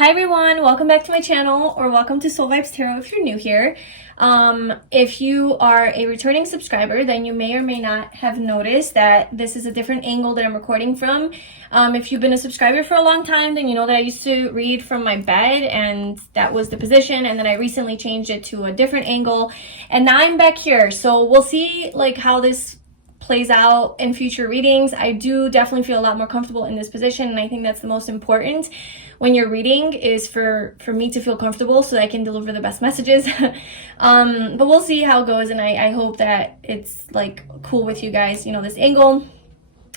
Hi everyone, welcome back to my channel, or welcome to Soul Vibes Tarot if you're new here. If you are a returning subscriber, then you may or may not have noticed that this is a different angle that I'm recording from. If you've been a subscriber for a long time, then you know that I used to read from my bed and that was the position, and then I recently changed it to a different angle and now I'm back here. So we'll see like how this plays out in future readings. I do definitely feel a lot more comfortable in this position, and I think that's the most important when you're reading, is for me to feel comfortable so that I can deliver the best messages. But we'll see how it goes, and I hope that it's like cool with you guys, you know, this angle.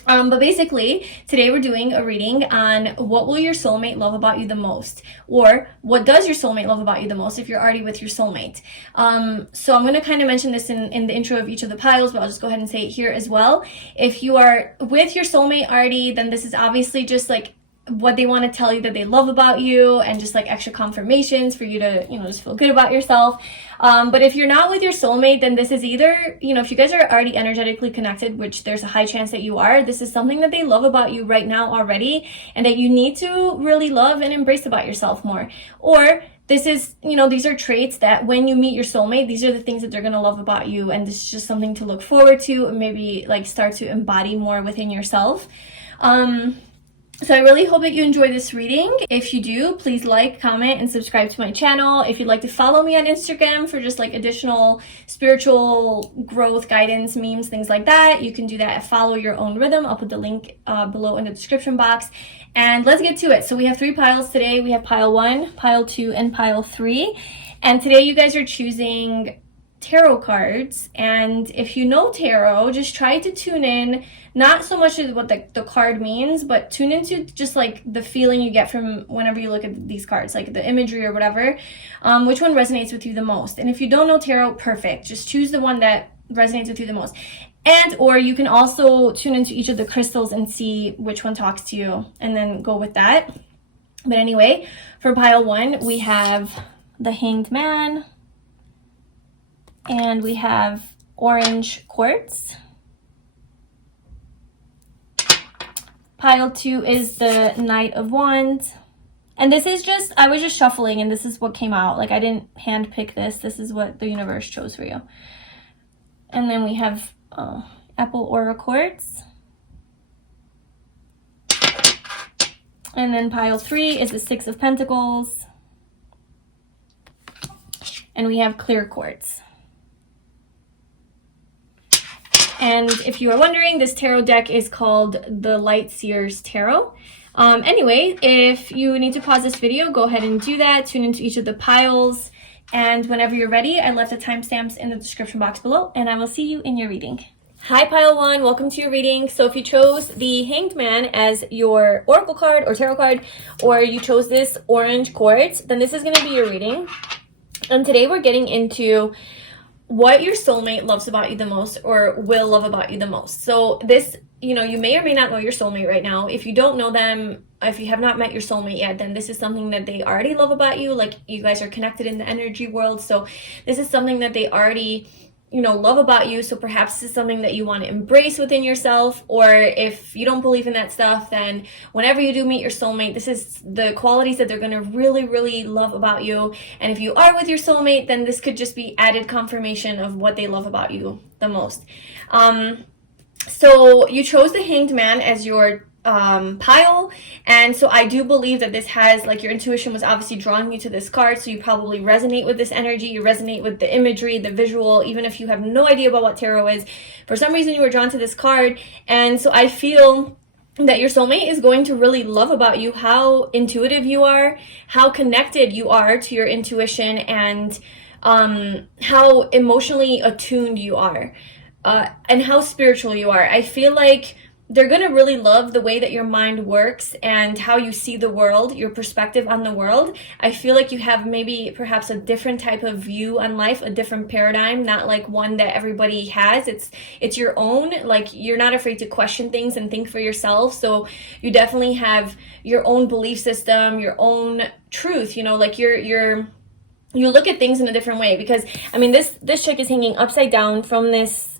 But basically, today we're doing a reading on what will your soulmate love about you the most, or what does your soulmate love about you the most if you're already with your soulmate. So I'm going to kind of mention this in the intro of each of the piles, but I'll just go ahead and say it here as well. If you are with your soulmate already, then this is obviously just like what they want to tell you that they love about you, and just like extra confirmations for you to, you know, just feel good about yourself. But if you're not with your soulmate, then this is either, you know, if you guys are already energetically connected, which there's a high chance that you are, this is something that they love about you right now already, and that you need to really love and embrace about yourself more. Or this is, you know, these are traits that when you meet your soulmate, these are the things that they're going to love about you, and this is just something to look forward to and maybe like start to embody more within yourself. So I really hope that you enjoy this reading. If you do, please like, comment, and subscribe to my channel. If you'd like to follow me on Instagram for just like additional spiritual growth, guidance, memes, things like that, you can do that at Follow Your Own Rhythm. I'll put the link below in the description box. And let's get to it. So we have 3 piles today. We have pile 1, pile 2, and pile 3. And today you guys are choosing tarot cards, and if you know tarot, just try to tune in, not so much as what the card means, but tune into just like the feeling you get from whenever you look at these cards, like the imagery or whatever, which one resonates with you the most. And if you don't know tarot, perfect, just choose the one that resonates with you the most. And or you can also tune into each of the crystals and see which one talks to you, and then go with that. But anyway, for pile 1 we have the Hanged Man, and we have orange quartz. Pile 2 is the Knight of Wands. And this is just, I was just shuffling and this is what came out. Like I didn't hand pick this. This is what the universe chose for you. And then we have Apple Aura Quartz. And then pile 3 is the 6 of Pentacles. And we have clear quartz. And if you are wondering, this tarot deck is called the Light Seers Tarot. Anyway, if you need to pause this video, go ahead and do that. Tune into each of the piles. And whenever you're ready, I left the timestamps in the description box below, and I will see you in your reading. Hi, pile 1. Welcome to your reading. So if you chose the Hanged Man as your oracle card or tarot card, or you chose this orange quartz, then this is going to be your reading. And today we're getting into what your soulmate loves about you the most, or will love about you the most. So this, you know, you may or may not know your soulmate right now. If you don't know them, if you have not met your soulmate yet, then this is something that they already love about you. Like you guys are connected in the energy world. So this is something that they already, you know, love about you. So perhaps this is something that you want to embrace within yourself. Or if you don't believe in that stuff, then whenever you do meet your soulmate, this is the qualities that they're going to really, really love about you. And if you are with your soulmate, then this could just be added confirmation of what they love about you the most. So you chose the Hanged Man as your pile, and so I do believe that this has, like, your intuition was obviously drawing you to this card, so you probably resonate with this energy, you resonate with the imagery, the visual, even if you have no idea about what tarot is. For some reason you were drawn to this card, and so I feel that your soulmate is going to really love about you how intuitive you are, how connected you are to your intuition, and how emotionally attuned you are, and how spiritual you are. I feel like they're going to really love the way that your mind works and how you see the world, your perspective on the world. I feel like you have maybe perhaps a different type of view on life, a different paradigm, not like one that everybody has. It's your own. Like, you're not afraid to question things and think for yourself. So you definitely have your own belief system, your own truth, you know, like you look at things in a different way. Because I mean, this chick is hanging upside down from this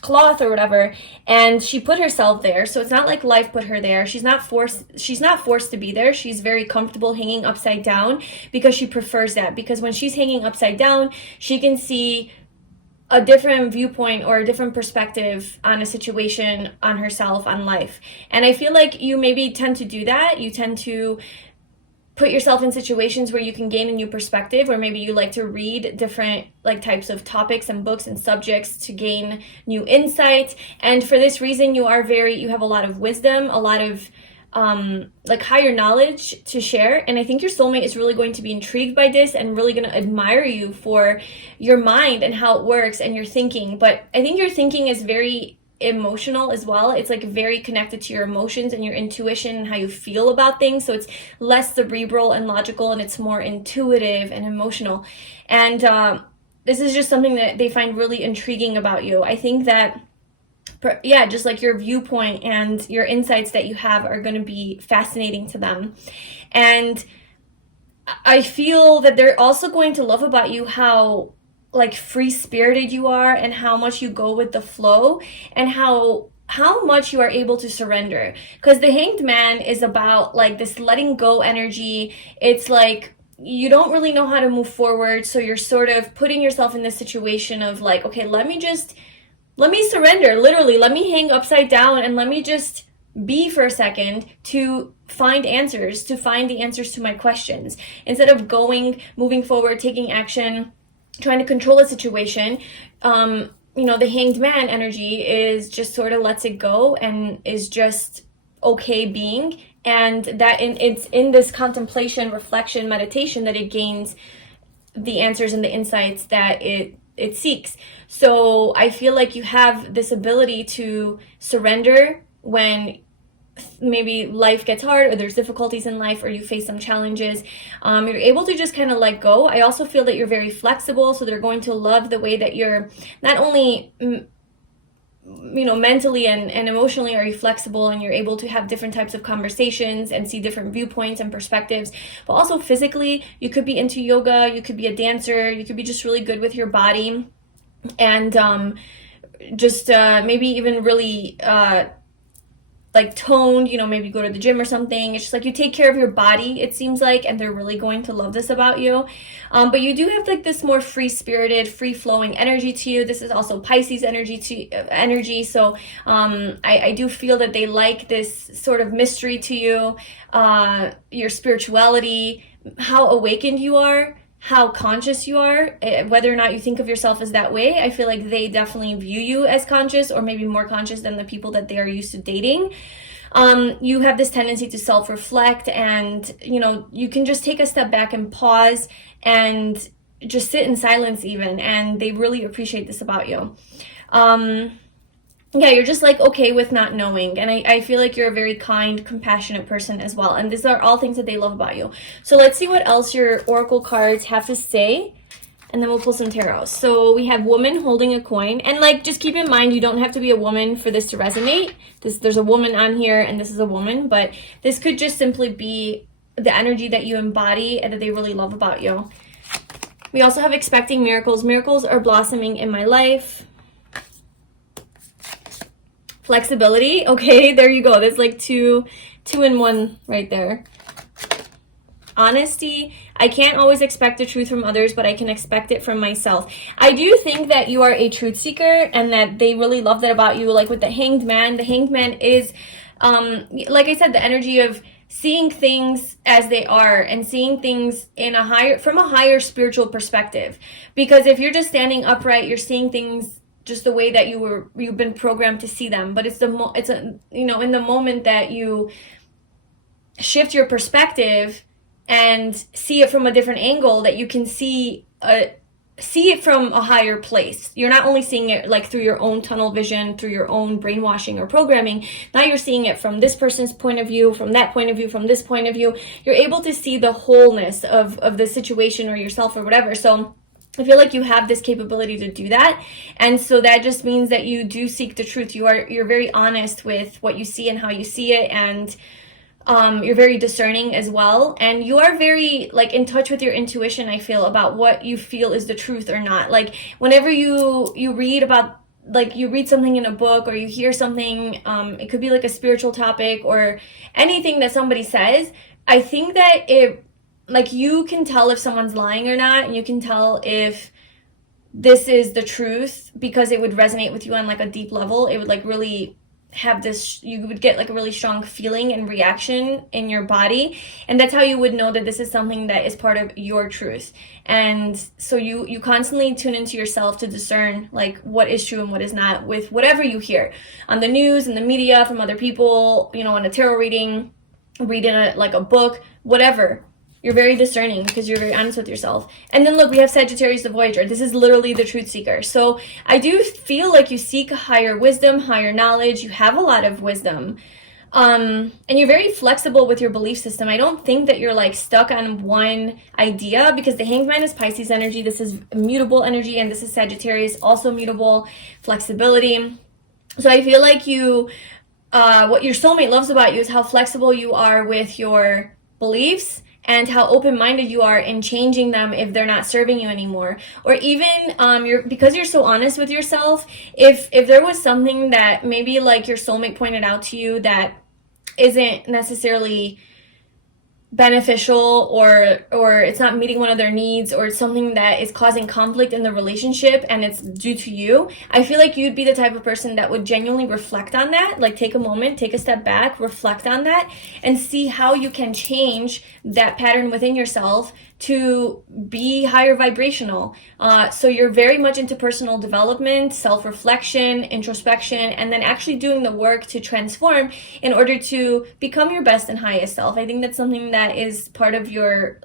cloth or whatever, and she put herself there. So it's not like life put her there. She's not forced to be there. She's very comfortable hanging upside down because she prefers that, because when she's hanging upside down, she can see a different viewpoint or a different perspective on a situation, on herself, on life. And I feel like you maybe tend to do that. You tend to put yourself in situations where you can gain a new perspective, or maybe you like to read different like types of topics and books and subjects to gain new insight. And for this reason, you have a lot of wisdom, a lot of like higher knowledge to share. And I think your soulmate is really going to be intrigued by this and really going to admire you for your mind and how it works and your thinking. But I think your thinking is very emotional as well. It's like very connected to your emotions and your intuition and how you feel about things. So it's less cerebral and logical, and it's more intuitive and emotional. And this is just something that they find really intriguing about you. I think that just like your viewpoint and your insights that you have are going to be fascinating to them. And I feel that they're also going to love about you how like free-spirited you are, and how much you go with the flow, and how much you are able to surrender. Because the Hanged Man is about like this letting go energy. It's like you don't really know how to move forward, so you're sort of putting yourself in this situation of like, okay, let me surrender, literally, let me hang upside down and let me just be for a second to find answers, to find the answers to my questions. Instead of moving forward, taking action, trying to control a situation, the Hanged Man energy is just sort of lets it go and is just okay being. And that it's in this contemplation, reflection, meditation that it gains the answers and the insights that it seeks. So I feel like you have this ability to surrender when maybe life gets hard, or there's difficulties in life, or you face some challenges. You're able to just kind of let go. I also feel that you're very flexible, so they're going to love the way that you're not only mentally and emotionally are you flexible, and you're able to have different types of conversations and see different viewpoints and perspectives, but also physically, you could be into yoga, you could be a dancer, you could be just really good with your body, and maybe even really like toned, maybe go to the gym or something. It's just like you take care of your body, it seems like, and they're really going to love this about you. But you do have like this more free-spirited, free-flowing energy to you. This is also Pisces energy. So I do feel that they like this sort of mystery to you, your spirituality, how awakened you are, how conscious you are, whether or not you think of yourself as that way. I feel like they definitely view you as conscious, or maybe more conscious than the people that they are used to dating. You have this tendency to self-reflect, and you can just take a step back and pause and just sit in silence even, and they really appreciate this about you. You're just like okay with not knowing, and I feel like you're a very kind, compassionate person as well, and these are all things that they love about you. So let's see what else your oracle cards have to say, and then we'll pull some tarot. So we have woman holding a coin, and like just keep in mind, you don't have to be a woman for this to resonate. There's a woman on here, and this is a woman, but this could just simply be the energy that you embody and that they really love about you. We also have expecting miracles. Miracles are blossoming in my life. Flexibility. Okay, there you go. There's like two in one right there. Honesty. I can't always expect the truth from others, but I can expect it from myself. I do think that you are a truth seeker, and that they really love that about you. Like with the Hanged Man is, like I said, the energy of seeing things as they are, and seeing things from a higher spiritual perspective. Because if you're just standing upright, you're seeing things just the way that you've been programmed to see them. But in the moment that you shift your perspective and see it from a different angle, that you can see it from a higher place. You're not only seeing it like through your own tunnel vision, through your own brainwashing or programming. Now you're seeing it from this person's point of view, from that point of view, from this point of view. You're able to see the wholeness of the situation or yourself or whatever. So I feel like you have this capability to do that. And so that just means that you do seek the truth. You're very honest with what you see and how you see it, and you're very discerning as well. And you are very like in touch with your intuition, I feel, about what you feel is the truth or not. Like whenever you read about like you read something in a book or you hear something, it could be like a spiritual topic or anything that somebody says, I think that like you can tell if someone's lying or not, and you can tell if this is the truth because it would resonate with you on like a deep level. It would like really have this, you would get like a really strong feeling and reaction in your body, and that's how you would know that this is something that is part of your truth. And so you constantly tune into yourself to discern like what is true and what is not with whatever you hear on the news and the media, from other people, you know, in a tarot reading, reading like a book, whatever. You're very discerning because you're very honest with yourself. And then look, we have Sagittarius the Voyager. This is literally the truth seeker. So I do feel like you seek higher wisdom, higher knowledge. You have a lot of wisdom. And you're very flexible with your belief system. I don't think that you're like stuck on one idea, because the Hanged Man is Pisces energy. This is mutable energy, and this is Sagittarius, also mutable, flexibility. So I feel like what your soulmate loves about you is how flexible you are with your beliefs, and how open-minded you are in changing them if they're not serving you anymore. Or even because you're so honest with yourself, if there was something that maybe like your soulmate pointed out to you that isn't necessarily beneficial, or it's not meeting one of their needs, or it's something that is causing conflict in the relationship and it's due to you, I feel like you'd be the type of person that would genuinely reflect on that, like take a moment, take a step back, reflect on that, and see how you can change that pattern within yourself to be higher vibrational. So you're very much into personal development, self-reflection, introspection, and then actually doing the work to transform in order to become your best and highest self. I think that's something that is part of your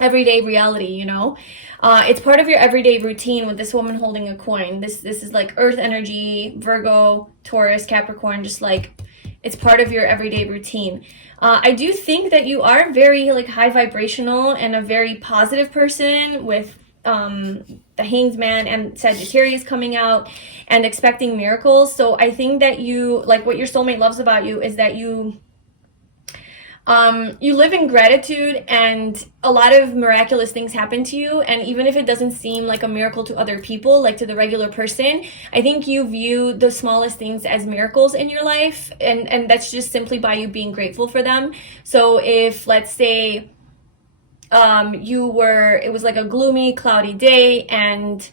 everyday reality, you know? It's part of your everyday routine with this woman holding a coin. This is like earth energy, Virgo, Taurus, Capricorn, just like it's part of your everyday routine. I do think that you are very like high vibrational and a very positive person with the Hanged Man and Sagittarius coming out and expecting miracles. So I think that you, like what your soulmate loves about you is that you live in gratitude, and a lot of miraculous things happen to you. And even if it doesn't seem like a miracle to other people, like to the regular person, I think you view the smallest things as miracles in your life. And that's just simply by you being grateful for them. So if, let's say, it was like a gloomy, cloudy day, and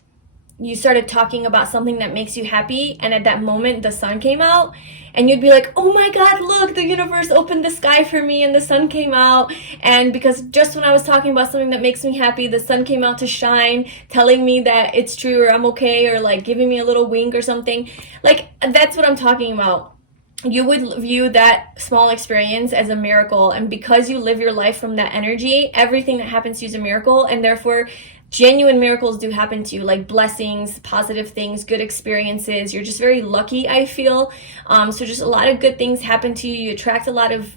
you started talking about something that makes you happy, and at that moment the sun came out, and you'd be like, oh my God, look, the universe opened the sky for me and the sun came out. And because just when I was talking about something that makes me happy, the sun came out to shine, telling me that it's true, or I'm okay, or like giving me a little wink or something. Like, that's what I'm talking about. You would view that small experience as a miracle, and because you live your life from that energy, everything that happens to you is a miracle, and therefore genuine miracles do happen to you, like blessings, positive things, good experiences. You're just very lucky, I feel. So just a lot of good things happen to you. You attract a lot of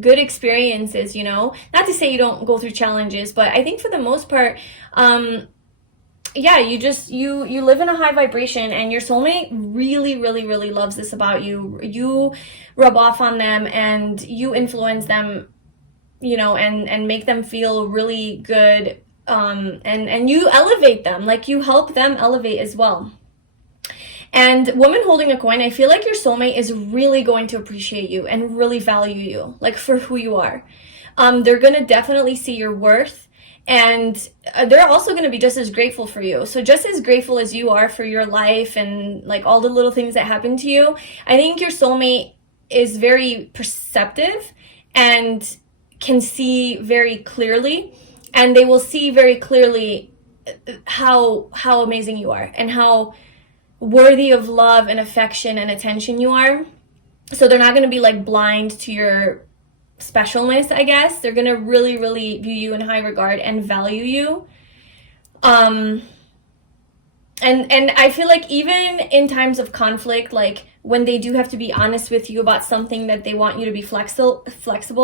good experiences, you know? Not to say you don't go through challenges, but I think for the most part, yeah, you live in a high vibration, and your soulmate really, really, really loves this about you. You rub off on them, and you influence them, you know, and make them feel really good. And you elevate them, like you help them elevate as well. And woman holding a coin, I feel like your soulmate is really going to appreciate you and really value you, like for who you are. They're going to definitely see your worth, and they're also going to be just as grateful for you. So just as grateful as you are for your life and like all the little things that happen to you, I think your soulmate is very perceptive and can see very clearly. And they will see very clearly how amazing you are and how worthy of love and affection and attention you are. So they're not going to be like blind to your specialness, I guess. They're going to really, really view you in high regard and value you. And I feel like even in times of conflict, like when they do have to be honest with you about something that they want you to be flexible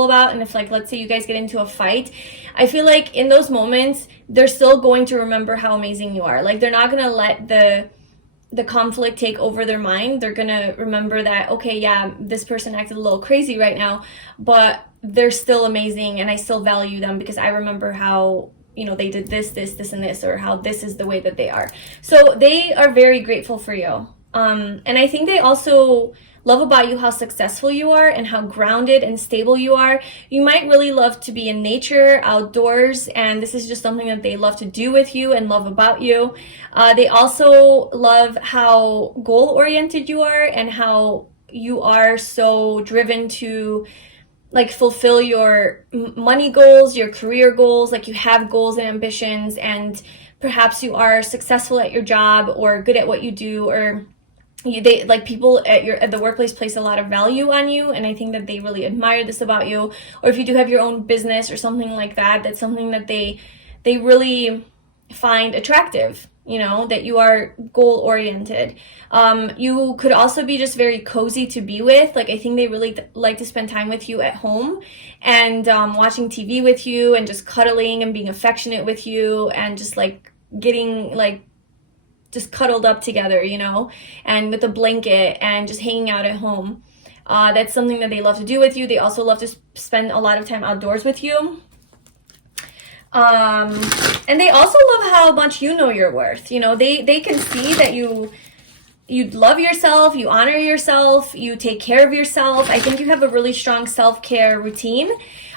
about, and if like, let's say you guys get into a fight, I feel like in those moments, they're still going to remember how amazing you are. Like they're not going to let the conflict take over their mind. They're going to remember that, okay, yeah, this person acted a little crazy right now, but they're still amazing, and I still value them because I remember how you know, they did this, and this, or how this is the way that they are. So they are very grateful for you. And I think they also love about you how successful you are and how grounded and stable you are. You might really love to be in nature, outdoors, and this is just something that they love to do with you and love about you. They also love how goal-oriented you are and how you are so driven to like fulfill your money goals, your career goals, like you have goals and ambitions, and perhaps you are successful at your job or good at what you do, or they like people at the workplace place a lot of value on you, and I think that they really admire this about you. Or if you do have your own business or something like that, that's something that they really find attractive, you know, that you are goal oriented. You could also be just very cozy to be with. Like I think they really like to spend time with you at home and watching TV with you and just cuddling and being affectionate with you and just like getting like just cuddled up together, you know, and with a blanket and just hanging out at home. That's something that they love to do with you. They also love to spend a lot of time outdoors with you. And they also love how much you know your worth. You know, they can see that you love yourself, you honor yourself, you take care of yourself. I think you have a really strong self-care routine.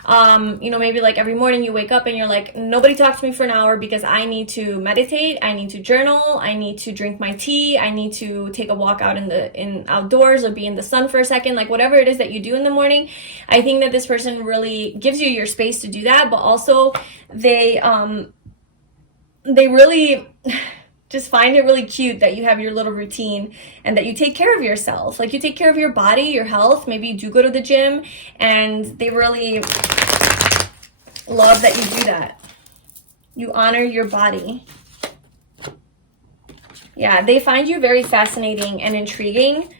You know, maybe like every morning you wake up and you're like, nobody talks to me for an hour because I need to meditate, I need to journal, I need to drink my tea, I need to take a walk out in outdoors or be in the sun for a second, like whatever it is that you do in the morning. I think that this person really gives you your space to do that, but also they really just find it really cute that you have your little routine and that you take care of yourself. Like you take care of your body, your health. Maybe you do go to the gym, and they really love that you do that. You honor your body. Yeah, they find you very fascinating and intriguing.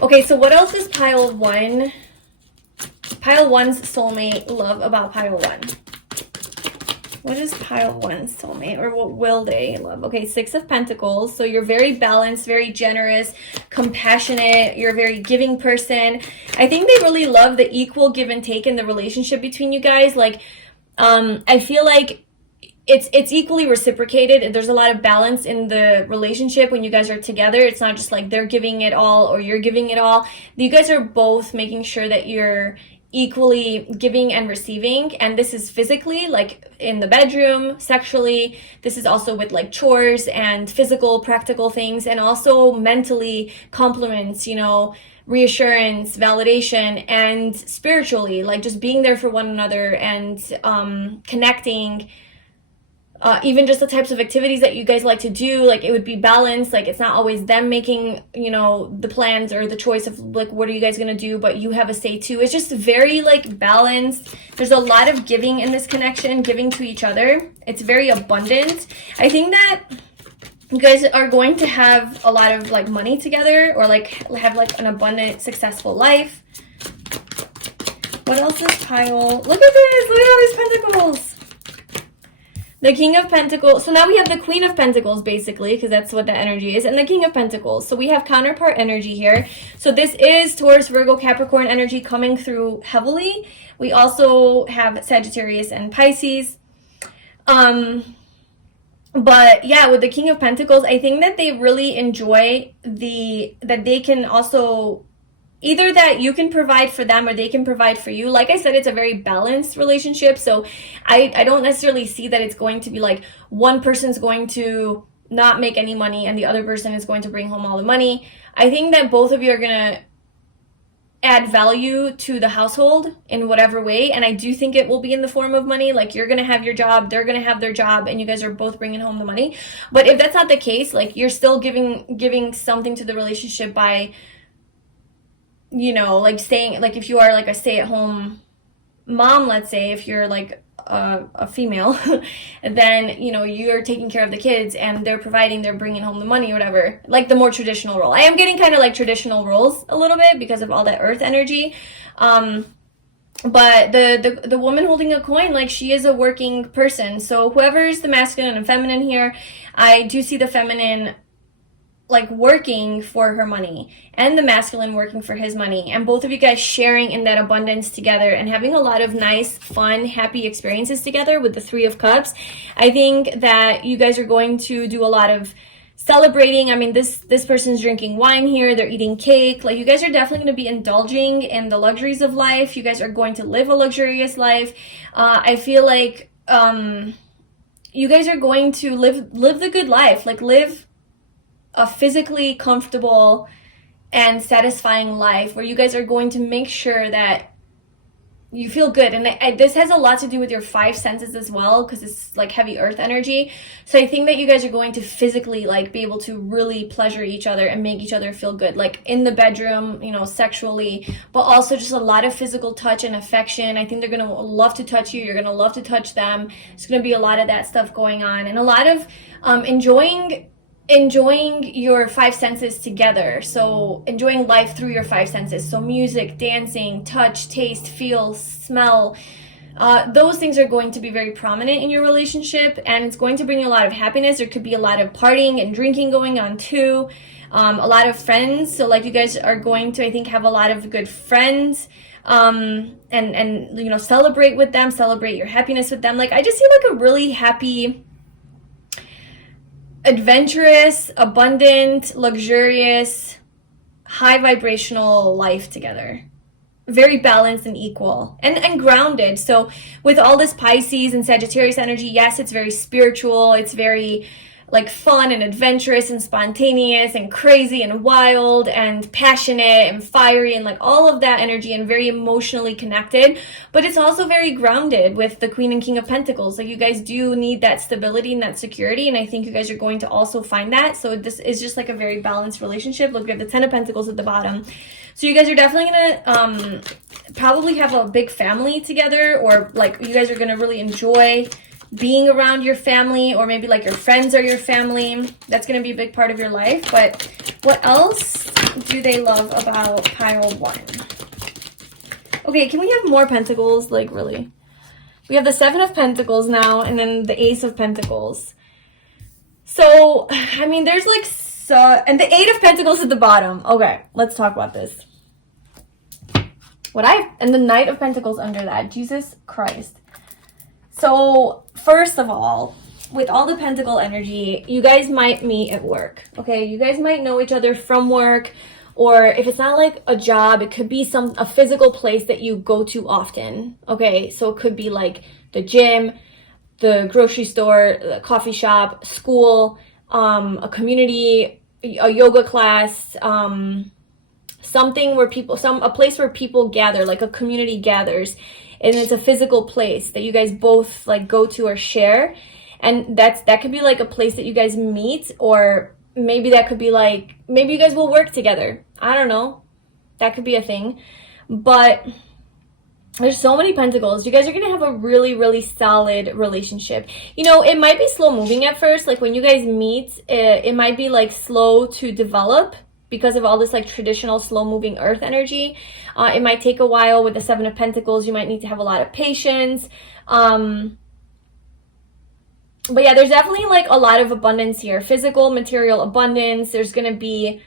Okay, so what else is pile 1? Pile 1's soulmate love about pile 1. What is pile 1's soulmate, or what will they love? Okay, 6 of Pentacles. So you're very balanced, very generous, compassionate. You're a very giving person. I think they really love the equal give and take in the relationship between you guys. Like, I feel like it's equally reciprocated. There's a lot of balance in the relationship when you guys are together. It's not just like they're giving it all or you're giving it all. You guys are both making sure that you're equally giving and receiving, and this is physically, like in the bedroom, sexually. This is also with like chores and physical practical things, and also mentally, compliments, you know, reassurance, validation, and spiritually, like just being there for one another and connecting. Even just the types of activities that you guys like to do, like it would be balanced. Like it's not always them making, you know, the plans or the choice of like what are you guys gonna do, but you have a say too. It's just very like balanced. There's a lot of giving in this connection, giving to each other. It's very abundant. I think that you guys are going to have a lot of like money together, or like have like an abundant, successful life. What else is pile? Look at this, look at all these pentacles. The King of Pentacles. So now we have the Queen of Pentacles, basically, because that's what the energy is, and the King of Pentacles. So we have counterpart energy here. So this is Taurus, Virgo, Capricorn energy coming through heavily. We also have Sagittarius and Pisces. But yeah, with the King of Pentacles, I think that they really enjoy that they can also, either that you can provide for them or they can provide for you. Like I said, it's a very balanced relationship. So I don't necessarily see that it's going to be like one person's going to not make any money and the other person is going to bring home all the money. I think that both of you are going to add value to the household in whatever way. And I do think it will be in the form of money. Like you're going to have your job, they're going to have their job, and you guys are both bringing home the money. But if that's not the case, like you're still giving something to the relationship by, you know, like staying, like if you are like a stay-at-home mom, let's say, if you're like a female, then, you know, you're taking care of the kids and they're providing, they're bringing home the money or whatever, like the more traditional role. I am getting kind of like traditional roles a little bit because of all that earth energy. But the woman holding a coin, like she is a working person. So whoever's the masculine and feminine here, I do see the feminine like working for her money and the masculine working for his money, and both of you guys sharing in that abundance together and having a lot of nice, fun, happy experiences together with the Three of Cups. I think that you guys are going to do a lot of celebrating. I mean, this person's drinking wine here, they're eating cake. Like, you guys are definitely going to be indulging in the luxuries of life. You guys are going to live a luxurious life. I feel like you guys are going to live the good life, like live a physically comfortable and satisfying life where you guys are going to make sure that you feel good. And this has a lot to do with your five senses as well, because it's like heavy earth energy. So I think that you guys are going to physically like be able to really pleasure each other and make each other feel good, like in the bedroom, you know, sexually, but also just a lot of physical touch and affection. I think they're going to love to touch you. You're going to love to touch them. There's going to be a lot of that stuff going on, and a lot of enjoying your five senses together. So enjoying life through your five senses. So music, dancing, touch, taste, feel, smell. Those things are going to be very prominent in your relationship, and it's going to bring you a lot of happiness. There could be a lot of partying and drinking going on too. A lot of friends. So like you guys are going to, I think, have a lot of good friends. And you know, celebrate with them, celebrate your happiness with them. Like, I just see like a really happy, adventurous, abundant, luxurious, high vibrational life together. Very balanced and equal and grounded. So with all this Pisces and Sagittarius energy, yes, it's very spiritual. It's very like fun and adventurous and spontaneous and crazy and wild and passionate and fiery and like all of that energy, and very emotionally connected. But it's also very grounded with the Queen and King of Pentacles. Like, you guys do need that stability and that security, and I think you guys are going to also find that. So this is just like a very balanced relationship. Look, we have the Ten of Pentacles at the bottom. So you guys are definitely gonna probably have a big family together, or like you guys are gonna really enjoy being around your family, or maybe like your friends are your family. That's going to be a big part of your life. But what else do they love about pile one? Okay, can we have more pentacles? Like, really? We have the Seven of Pentacles now, and then the Ace of Pentacles. So, I mean, there's like, and the Eight of Pentacles at the bottom. Okay, let's talk about this. And the Knight of Pentacles under that. Jesus Christ. So, first of all, with all the pentacle energy, you guys might meet at work, okay? You guys might know each other from work, or if it's not like a job, it could be a physical place that you go to often, okay? So it could be like the gym, the grocery store, the coffee shop, school, a community, a yoga class, something where a place where people gather, like a community gathers. And it's a physical place that you guys both like go to or share. And that could be like a place that you guys meet, or maybe that could be like, maybe you guys will work together. I don't know. That could be a thing. But there's so many pentacles. You guys are going to have a really, really solid relationship. You know, it might be slow moving at first. Like when you guys meet, it might be like slow to develop, because of all this like traditional slow moving earth energy. It might take a while. With the Seven of Pentacles, you might need to have a lot of patience. But yeah, there's definitely like a lot of abundance here. Physical, material abundance. There's going to be,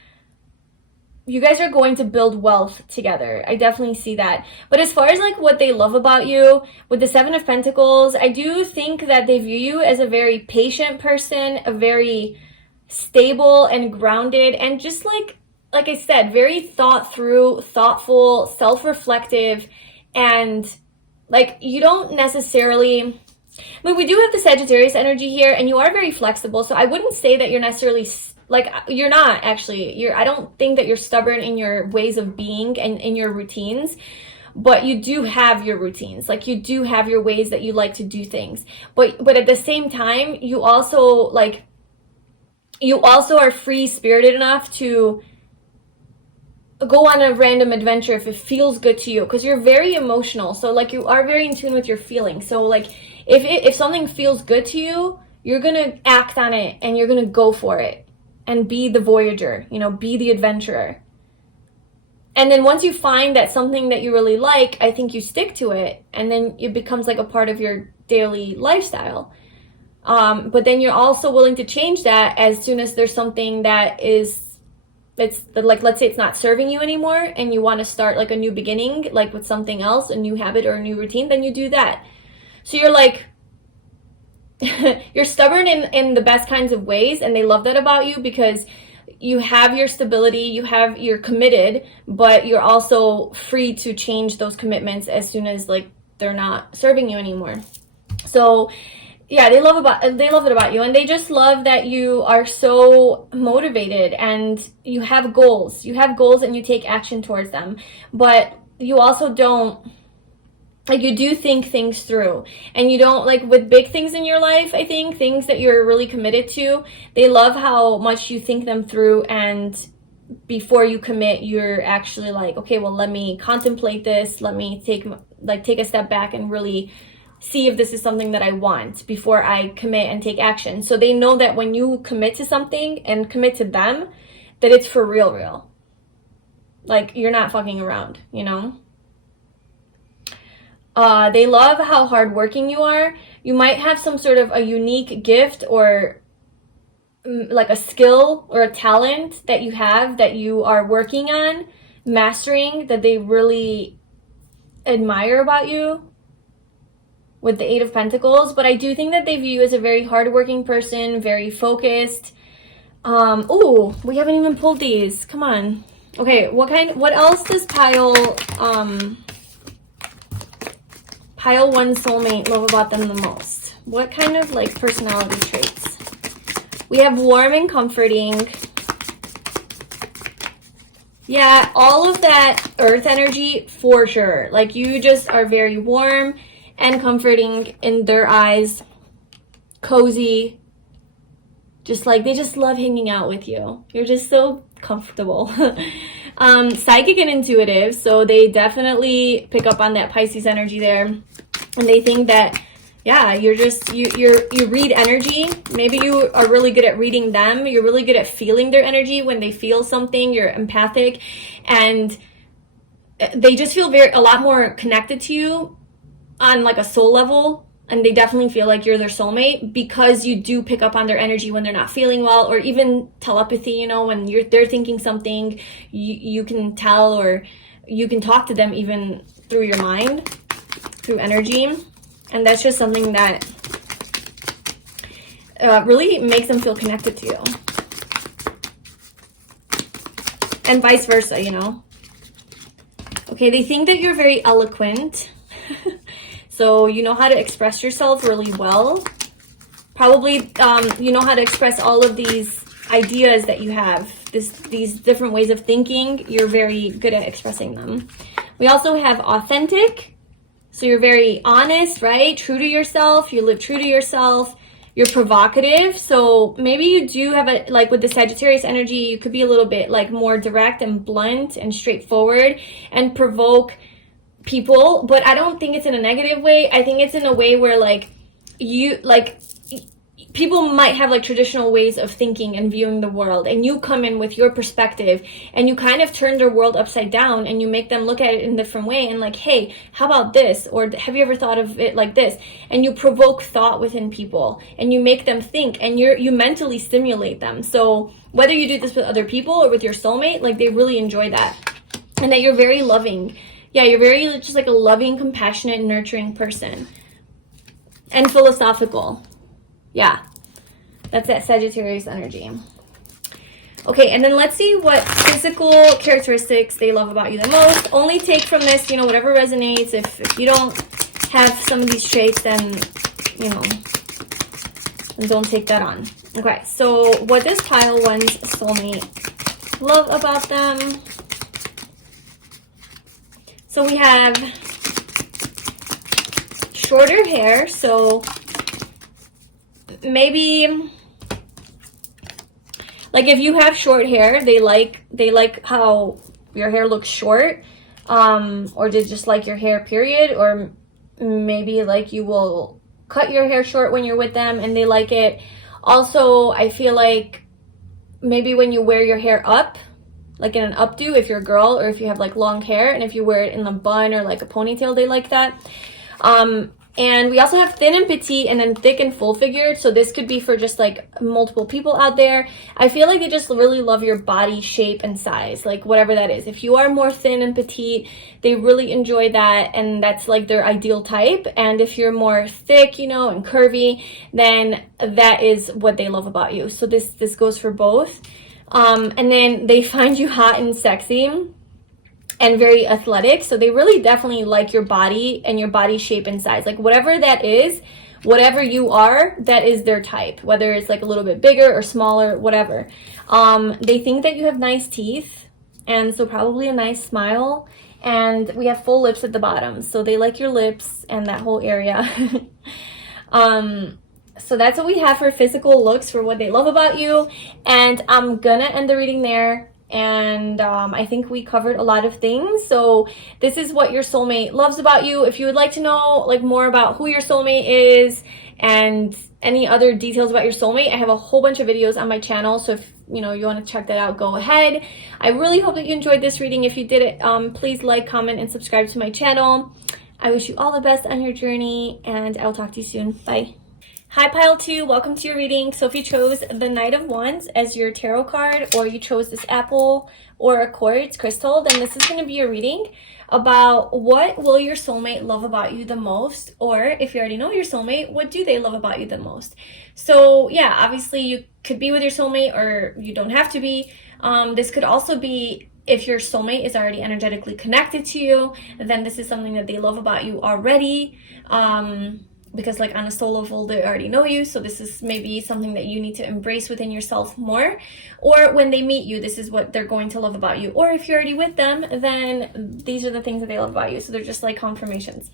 you guys are going to build wealth together. I definitely see that. But as far as like what they love about you, with the Seven of Pentacles, I do think that they view you as a very patient person, a very stable and grounded, and just like I said, very thought through, thoughtful, self-reflective, and like you don't necessarily, I mean, we do have the Sagittarius energy here, and you are very flexible. So I wouldn't say that you're necessarily like, you're not actually, I don't think that you're stubborn in your ways of being and in your routines. But you do have your routines, like you do have your ways that you like to do things. But at the same time, you also are free-spirited enough to go on a random adventure if it feels good to you, because you're very emotional. So like you are very in tune with your feelings. So like if something feels good to you, you're going to act on it and you're going to go for it and be the voyager, you know, be the adventurer. And then once you find that something that you really like, I think you stick to it, and then it becomes like a part of your daily lifestyle. But then you're also willing to change that as soon as there's something that is, it's like, let's say it's not serving you anymore and you want to start like a new beginning, like with something else, a new habit or a new routine, then you do that. So you're like, you're stubborn in the best kinds of ways, and they love that about you because you have your stability, you're committed, but you're also free to change those commitments as soon as like they're not serving you anymore. So yeah, they love it about you, and they just love that you are so motivated and you have goals and you take action towards them, but you also don't, like, you do think things through, and you don't, like, with big things in your life, I think, things that you're really committed to, they love how much you think them through, and before you commit, you're actually like, okay, well, let me contemplate this, let me take a step back and really see if this is something that I want before I commit and take action. So they know that when you commit to something and commit to them, that it's for real. Like, you're not fucking around, you know? They love how hardworking you are. You might have some sort of a unique gift or like a skill or a talent that you have that you are working on mastering, that they really admire about you with the 8 of Pentacles. But I do think that they view you as a very hardworking person, very focused. Oh, we haven't even pulled these. Come on. Okay, what else does pile 1 soulmate love about them the most? What kind of like personality traits? We have warm and comforting. Yeah, all of that earth energy for sure. Like, you just are very warm and comforting in their eyes. Cozy. Just like, they just love hanging out with you. You're just so comfortable. Psychic and intuitive, so they definitely pick up on that Pisces energy there, and they think that, yeah, you read energy. Maybe you are really good at reading them. You're really good at feeling their energy. When they feel something, you're empathic, and they just feel a lot more connected to you on like a soul level. And they definitely feel like you're their soulmate because you do pick up on their energy when they're not feeling well, or even telepathy, you know, when they're thinking something, you can tell, or you can talk to them even through your mind, through energy. And that's just something that really makes them feel connected to you. And vice versa, you know. Okay, they think that you're very eloquent. So you know how to express yourself really well. Probably you know how to express all of these ideas that you have, these different ways of thinking. You're very good at expressing them. We also have authentic. So you're very honest, right? True to yourself. You live true to yourself. You're provocative. So maybe you do have a, like with the Sagittarius energy, you could be a little bit like more direct and blunt and straightforward and provoke people, but I don't think it's in a negative way. I think it's in a way where like people might have like traditional ways of thinking and viewing the world, and you come in with your perspective and you kind of turn their world upside down, and you make them look at it in a different way, and like, hey, how about this, or have you ever thought of it like this? And you provoke thought within people, and you make them think, and you mentally stimulate them. So whether you do this with other people or with your soulmate, like, they really enjoy that. And that you're very loving. Yeah, you're very just like a loving, compassionate, nurturing person. And philosophical. Yeah, that's that Sagittarius energy. Okay, and then let's see what physical characteristics they love about you the most. Only take from this, you know, whatever resonates. If you don't have some of these traits, then, you know, don't take that on. Okay, so what does pile 1's soulmate love about them? So we have shorter hair, so maybe like if you have short hair, they like how your hair looks short, or they just like your hair, period, or maybe like you will cut your hair short when you're with them and they like it. Also, I feel like maybe when you wear your hair up, like in an updo if you're a girl, or if you have like long hair, and if you wear it in a bun or like a ponytail, they like that. And we also have thin and petite, and then thick and full figured. So this could be for just like multiple people out there. I feel like they just really love your body shape and size, like whatever that is. If you are more thin and petite, they really enjoy that, and that's like their ideal type. And if you're more thick, you know, and curvy, then that is what they love about you. So this goes for both. And then they find you hot and sexy and very athletic. So they really definitely like your body and your body shape and size. Like whatever that is, whatever you are, that is their type. Whether it's like a little bit bigger or smaller, whatever. They think that you have nice teeth, and so probably a nice smile. And we have full lips at the bottom. So they like your lips and that whole area. So that's what we have for physical looks, for what they love about you. And I'm gonna end the reading there. And I think we covered a lot of things. So this is what your soulmate loves about you. If you would like to know like more about who your soulmate is and any other details about your soulmate, I have a whole bunch of videos on my channel. So if you want to check that out, go ahead. I really hope that you enjoyed this reading. If you did it, please like, comment, and subscribe to my channel. I wish you all the best on your journey, and I'll talk to you soon. Bye. Hi Pile 2, welcome to your reading. So if you chose the Knight of Wands as your tarot card, or you chose this apple or a quartz crystal, then this is going to be a reading about what will your soulmate love about you the most, or if you already know your soulmate, what do they love about you the most. So yeah, obviously you could be with your soulmate, or you don't have to be. This could also be if your soulmate is already energetically connected to you, then this is something that they love about you already. Because like on a soul level, they already know you. So this is maybe something that you need to embrace within yourself more. Or when they meet you, this is what they're going to love about you. Or if you're already with them, then these are the things that they love about you. So they're just like confirmations.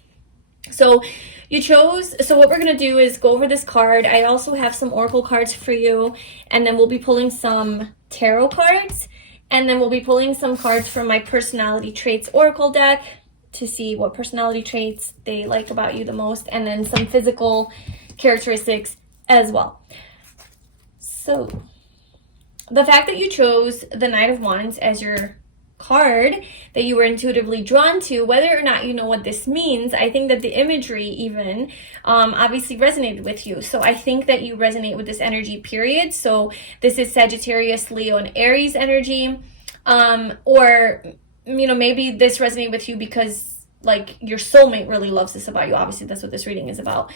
So you chose, so what we're going to do is go over this card. I also have some oracle cards for you. And then we'll be pulling some tarot cards. And then we'll be pulling some cards from my personality traits oracle deck, to see what personality traits they like about you the most, and then some physical characteristics as well. So the fact that you chose the Knight of Wands as your card that you were intuitively drawn to, whether or not you know what this means, I think that the imagery even obviously resonated with you. So I think that you resonate with this energy, period. So this is Sagittarius, Leo, and Aries energy. Or maybe this resonated with you because like your soulmate really loves this about you. Obviously, that's what this reading is about.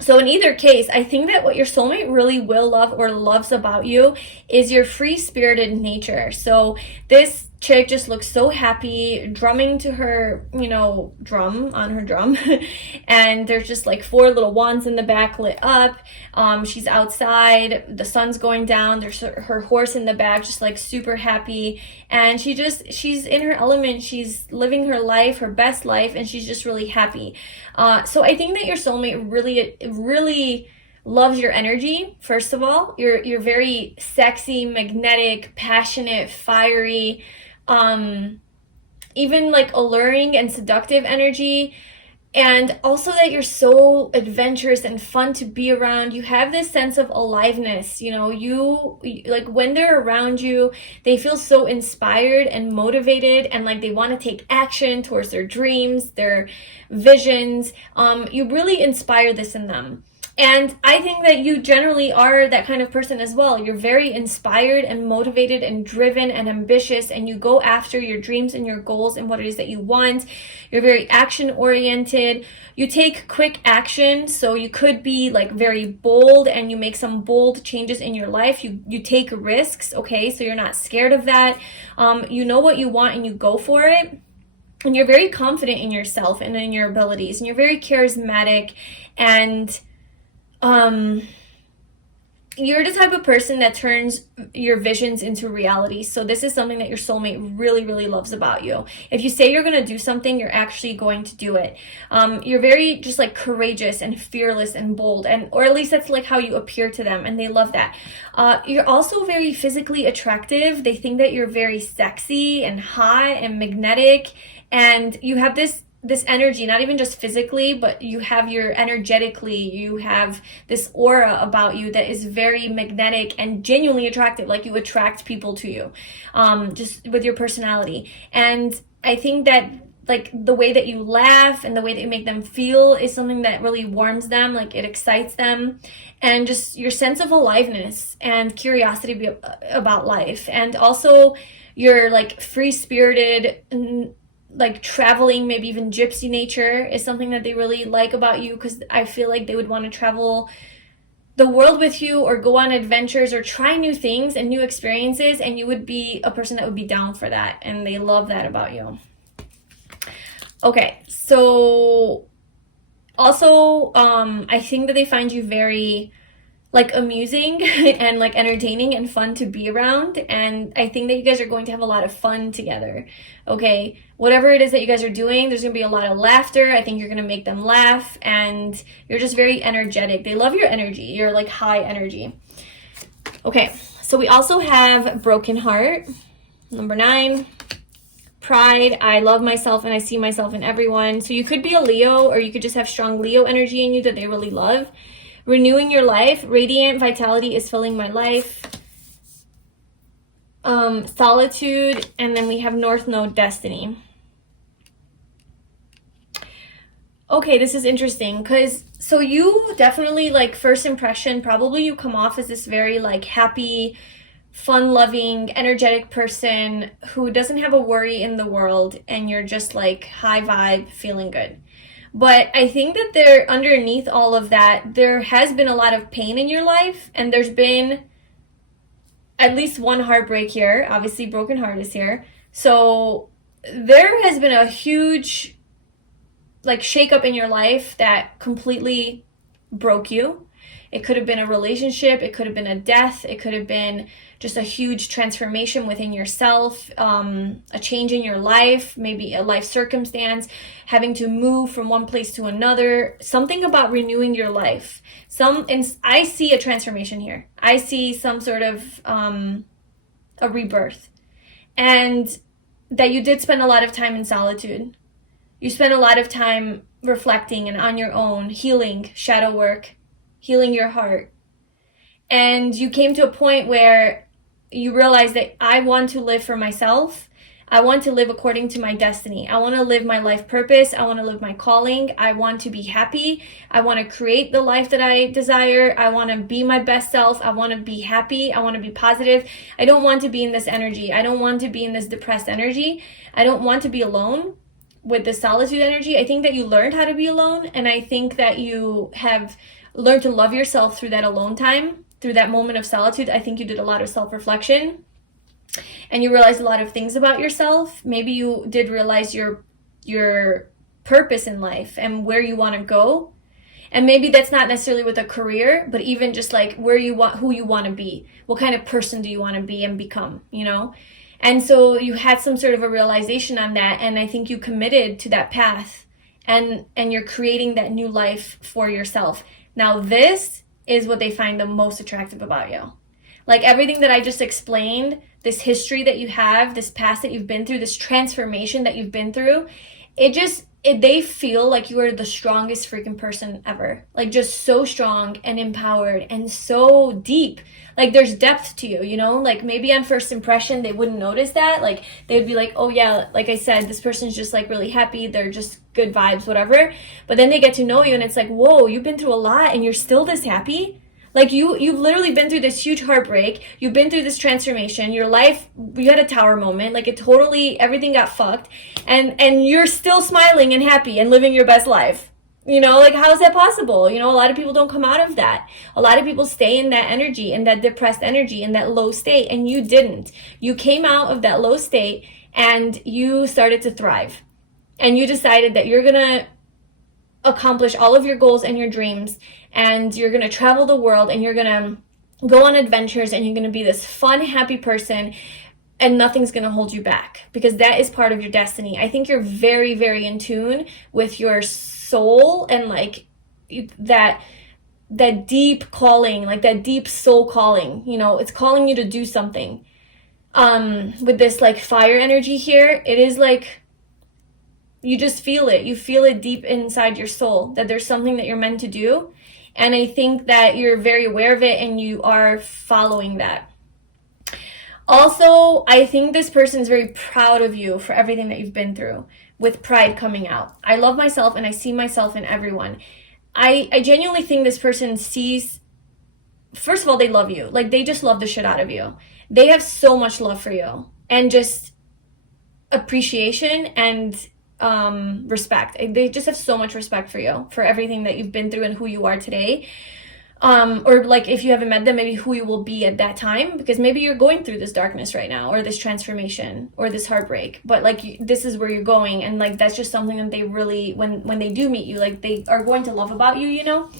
So in either case, I think that what your soulmate really will love or loves about you is your free-spirited nature. So this chick just looks so happy, drumming to her, drum on her drum. And there's just like 4 little wands in the back lit up. She's outside, the sun's going down, there's her horse in the back, just like super happy. And she's in her element, she's living her life, her best life, and she's just really happy. So I think that your soulmate really loves your energy. First of all, you're very sexy, magnetic, passionate, fiery, even like alluring and seductive energy. And also that you're so adventurous and fun to be around. You have this sense of aliveness, you like when they're around you, they feel so inspired and motivated, and like they want to take action towards their dreams, their visions. You really inspire this in them. And I think that you generally are that kind of person as well. You're very inspired and motivated and driven and ambitious, and you go after your dreams and your goals and what it is that you want. You're very action oriented. You take quick action. So you could be like very bold, and you make some bold changes in your life. You take risks. Okay. So you're not scared of that. You know what you want and you go for it. And you're very confident in yourself and in your abilities, and you're very charismatic, and you're the type of person that turns your visions into reality. So this is something that your soulmate really loves about you. If you say you're going to do something, you're actually going to do it. You're very just like courageous and fearless and bold, or at least that's like how you appear to them, and they love that. You're also very physically attractive. They think that you're very sexy and hot and magnetic, and you have this energy, not even just physically, but you have you have this aura about you that is very magnetic and genuinely attractive. Like you attract people to you, just with your personality. And I think that like the way that you laugh and the way that you make them feel is something that really warms them, like it excites them. And just your sense of aliveness and curiosity about life. And also your like free-spirited, like traveling, maybe even gypsy nature is something that they really like about you, because I feel like they would want to travel the world with you or go on adventures or try new things and new experiences, and you would be a person that would be down for that, and they love that about you. Okay, so also I think that they find you very like amusing and like entertaining and fun to be around, and I think that you guys are going to have a lot of fun together. Okay, whatever it is that you guys are doing, there's gonna be a lot of laughter. I think you're gonna make them laugh, and you're just very energetic. They love your energy. You're like high energy. Okay, so we also have broken heart, number 9. Pride, I love myself and I see myself in everyone. So you could be a Leo, or you could just have strong Leo energy in you that they really love. Renewing your life, radiant vitality is filling my life. Solitude, and then we have North Node, destiny. Okay, this is interesting, because so you definitely, like, first impression, probably you come off as this very like happy, fun-loving, energetic person who doesn't have a worry in the world, and you're just like high vibe, feeling good. But I think that there, underneath all of that, there has been a lot of pain in your life, and there's been at least one heartbreak here. Obviously, broken heart is here. So there has been a huge like shakeup in your life that completely broke you. It could have been a relationship, it could have been a death, it could have been just a huge transformation within yourself, a change in your life, maybe a life circumstance, having to move from one place to another, something about renewing your life. And I see a transformation here. I see some sort of a rebirth. And that you did spend a lot of time in solitude. You spent a lot of time reflecting and on your own, healing, shadow work, healing your heart. And you came to a point where you realized that I want to live for myself. I want to live according to my destiny. I want to live my life purpose. I want to live my calling. I want to be happy. I want to create the life that I desire. I want to be my best self. I want to be happy. I want to be positive. I don't want to be in this energy. I don't want to be in this depressed energy. I don't want to be alone with the solitude energy. I think that you learned how to be alone, and I think that you have learned to love yourself through that alone time, through that moment of solitude. I think you did a lot of self-reflection, and you realized a lot of things about yourself. Maybe you did realize your purpose in life and where you want to go. And maybe that's not necessarily with a career, but even just like who you want to be. What kind of person do you want to be and become, you know? And so you had some sort of a realization on that, and I think you committed to that path, and you're creating that new life for yourself. Now, this is what they find the most attractive about you. Like everything that I just explained, this history that you have, this past that you've been through, this transformation that you've been through, they feel like you are the strongest freaking person ever. Like just so strong and empowered and so deep. Like there's depth to you, you know? Like maybe on first impression, they wouldn't notice that. Like they'd be like, oh yeah, like I said, this person's just like really happy. They're just good vibes, whatever. But then they get to know you and it's like, whoa, you've been through a lot and you're still this happy? Like you've literally been through this huge heartbreak. You've been through this transformation. Your life, you had a tower moment. Like everything got fucked. And you're still smiling and happy and living your best life. You know, like how is that possible? You know, a lot of people don't come out of that. A lot of people stay in that energy, in that depressed energy, in that low state. And you didn't. You came out of that low state and you started to thrive. And you decided that you're going to accomplish all of your goals and your dreams, and you're going to travel the world, and you're going to go on adventures, and you're going to be this fun, happy person, and nothing's going to hold you back, because that is part of your destiny. I think you're very, very in tune with your soul, and like that deep calling, like that deep soul calling, you know, it's calling you to do something. With this like fire energy here, it is like you just feel it. You feel it deep inside your soul that there's something that you're meant to do. And I think that you're very aware of it and you are following that. Also, I think this person is very proud of you for everything that you've been through. with pride coming out. I love myself and I see myself in everyone. I genuinely think this person sees, first of all, they love you. Like, they just love the shit out of you. They have so much love for you and just appreciation and respect. They just have so much respect for you, for everything that you've been through and who you are today. Or like, if you haven't met them, maybe who you will be at that time, because maybe you're going through this darkness right now, or this transformation, or this heartbreak, but like, this is where you're going, and like, that's just something that they really, when they do meet you, like, they are going to love about you, you know,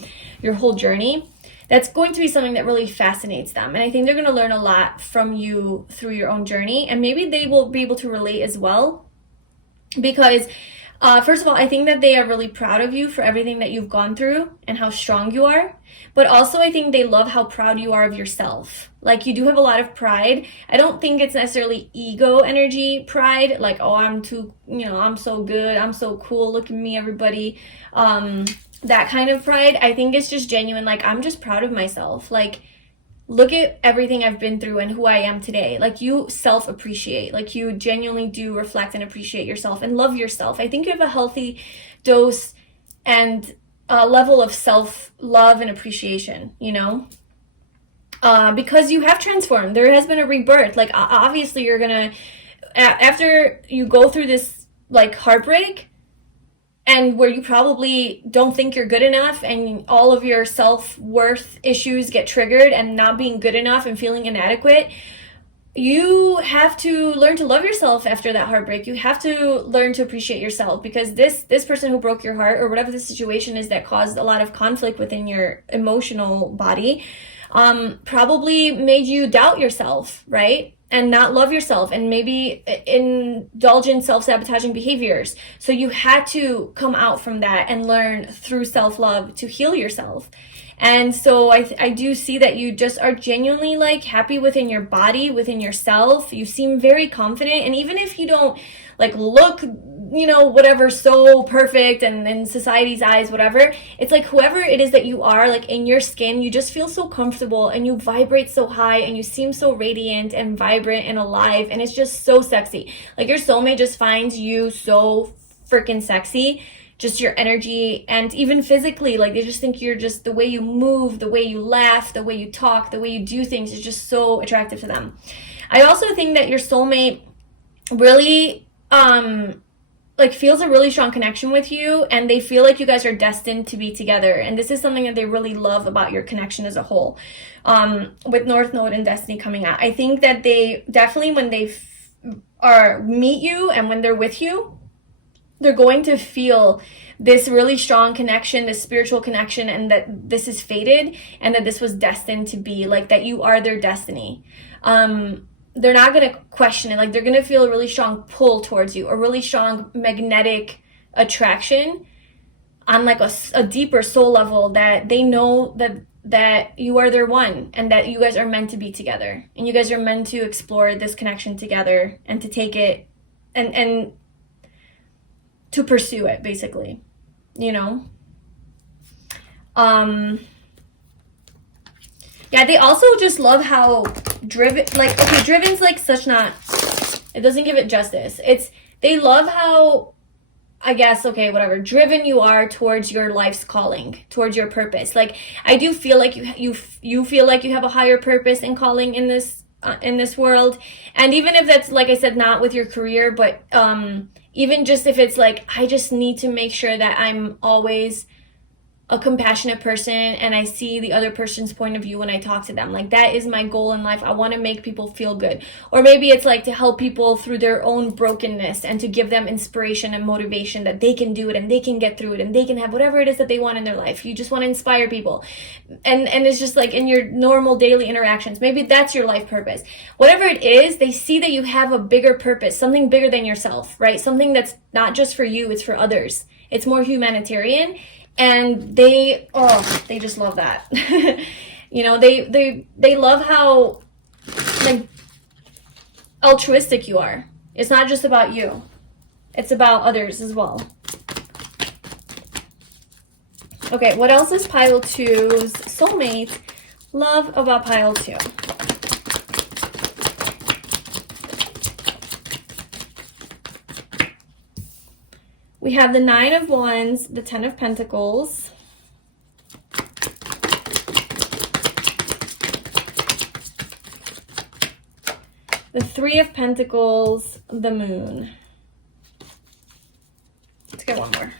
your whole journey. That's going to be something that really fascinates them, and I think they're going to learn a lot from you through your own journey, and maybe they will be able to relate as well, because first of all, I think that they are really proud of you for everything that you've gone through and how strong you are. But also, I think they love how proud you are of yourself. Like, you do have a lot of pride. I don't think it's necessarily ego energy pride, like, oh, I'm too, you know, I'm so good, I'm so cool, look at me, everybody. That kind of pride. I think it's just genuine, like, I'm just proud of myself. Like, look at everything I've been through and who I am today. Like, you self-appreciate. Like, you genuinely do reflect and appreciate yourself and love yourself. I think you have a healthy dose and level of self-love and appreciation, you know? Because you have transformed. There has been a rebirth. Like, obviously you're gonna, after you go through this, like, heartbreak, and where you probably don't think you're good enough, and all of your self-worth issues get triggered, and not being good enough and feeling inadequate, you have to learn to love yourself after that heartbreak. You have to learn to appreciate yourself, because this person who broke your heart, or whatever the situation is that caused a lot of conflict within your emotional body, probably made you doubt yourself, right? And not love yourself, and maybe indulge in self-sabotaging behaviors. So you had to come out from that and learn through self-love to heal yourself. And so I do see that you just are genuinely, like, happy within your body, within yourself. You seem very confident, and even if you don't, like, look, you know, whatever, so perfect, and in society's eyes, whatever, it's like, whoever it is that you are, like, in your skin, you just feel so comfortable, and you vibrate so high, and you seem so radiant and vibrant and alive, and it's just so sexy. Like, your soulmate just finds you so freaking sexy, just your energy, and even physically, like, they just think you're just, the way you move, the way you laugh, the way you talk, the way you do things is just so attractive to them. I also think that your soulmate really like, feels a really strong connection with you, and they feel like you guys are destined to be together. And this is something that they really love about your connection as a whole. With North Node and Destiny coming out, I think that they definitely, when they meet you and when they're with you, they're going to feel this really strong connection, this spiritual connection, and that this is fated, and that this was destined to be, like, that you are their destiny. They're not going to question it. Like, they're going to feel a really strong pull towards you, a really strong magnetic attraction on, like, a deeper soul level, that they know that you are their one, and that you guys are meant to be together, and you guys are meant to explore this connection together, and to take it and to pursue it, basically, you know? Yeah, they also just love how driven, like, okay, driven's, like, such not, it doesn't give it justice. They love how, I guess, okay, whatever, driven you are towards your life's calling, towards your purpose. Like, I do feel like you feel like you have a higher purpose and calling in this world. And even if that's, like I said, not with your career, but even just if it's like, I just need to make sure that I'm always a compassionate person, and I see the other person's point of view when I talk to them. Like, that is my goal in life. I want to make people feel good. Or maybe it's like to help people through their own brokenness, and to give them inspiration and motivation that they can do it, and they can get through it, and they can have whatever it is that they want in their life. You just want to inspire people. And it's just like in your normal daily interactions, maybe that's your life purpose. Whatever it is, they see that you have a bigger purpose, something bigger than yourself, right? Something that's not just for you, it's for others. It's more humanitarian. And they just love that. You know, they love how, like, altruistic you are. It's not just about you. It's about others as well. Okay, what else is pile 2's soulmate love about pile 2? We have the Nine of Wands, the Ten of Pentacles, the Three of Pentacles, the Moon. Let's get one more.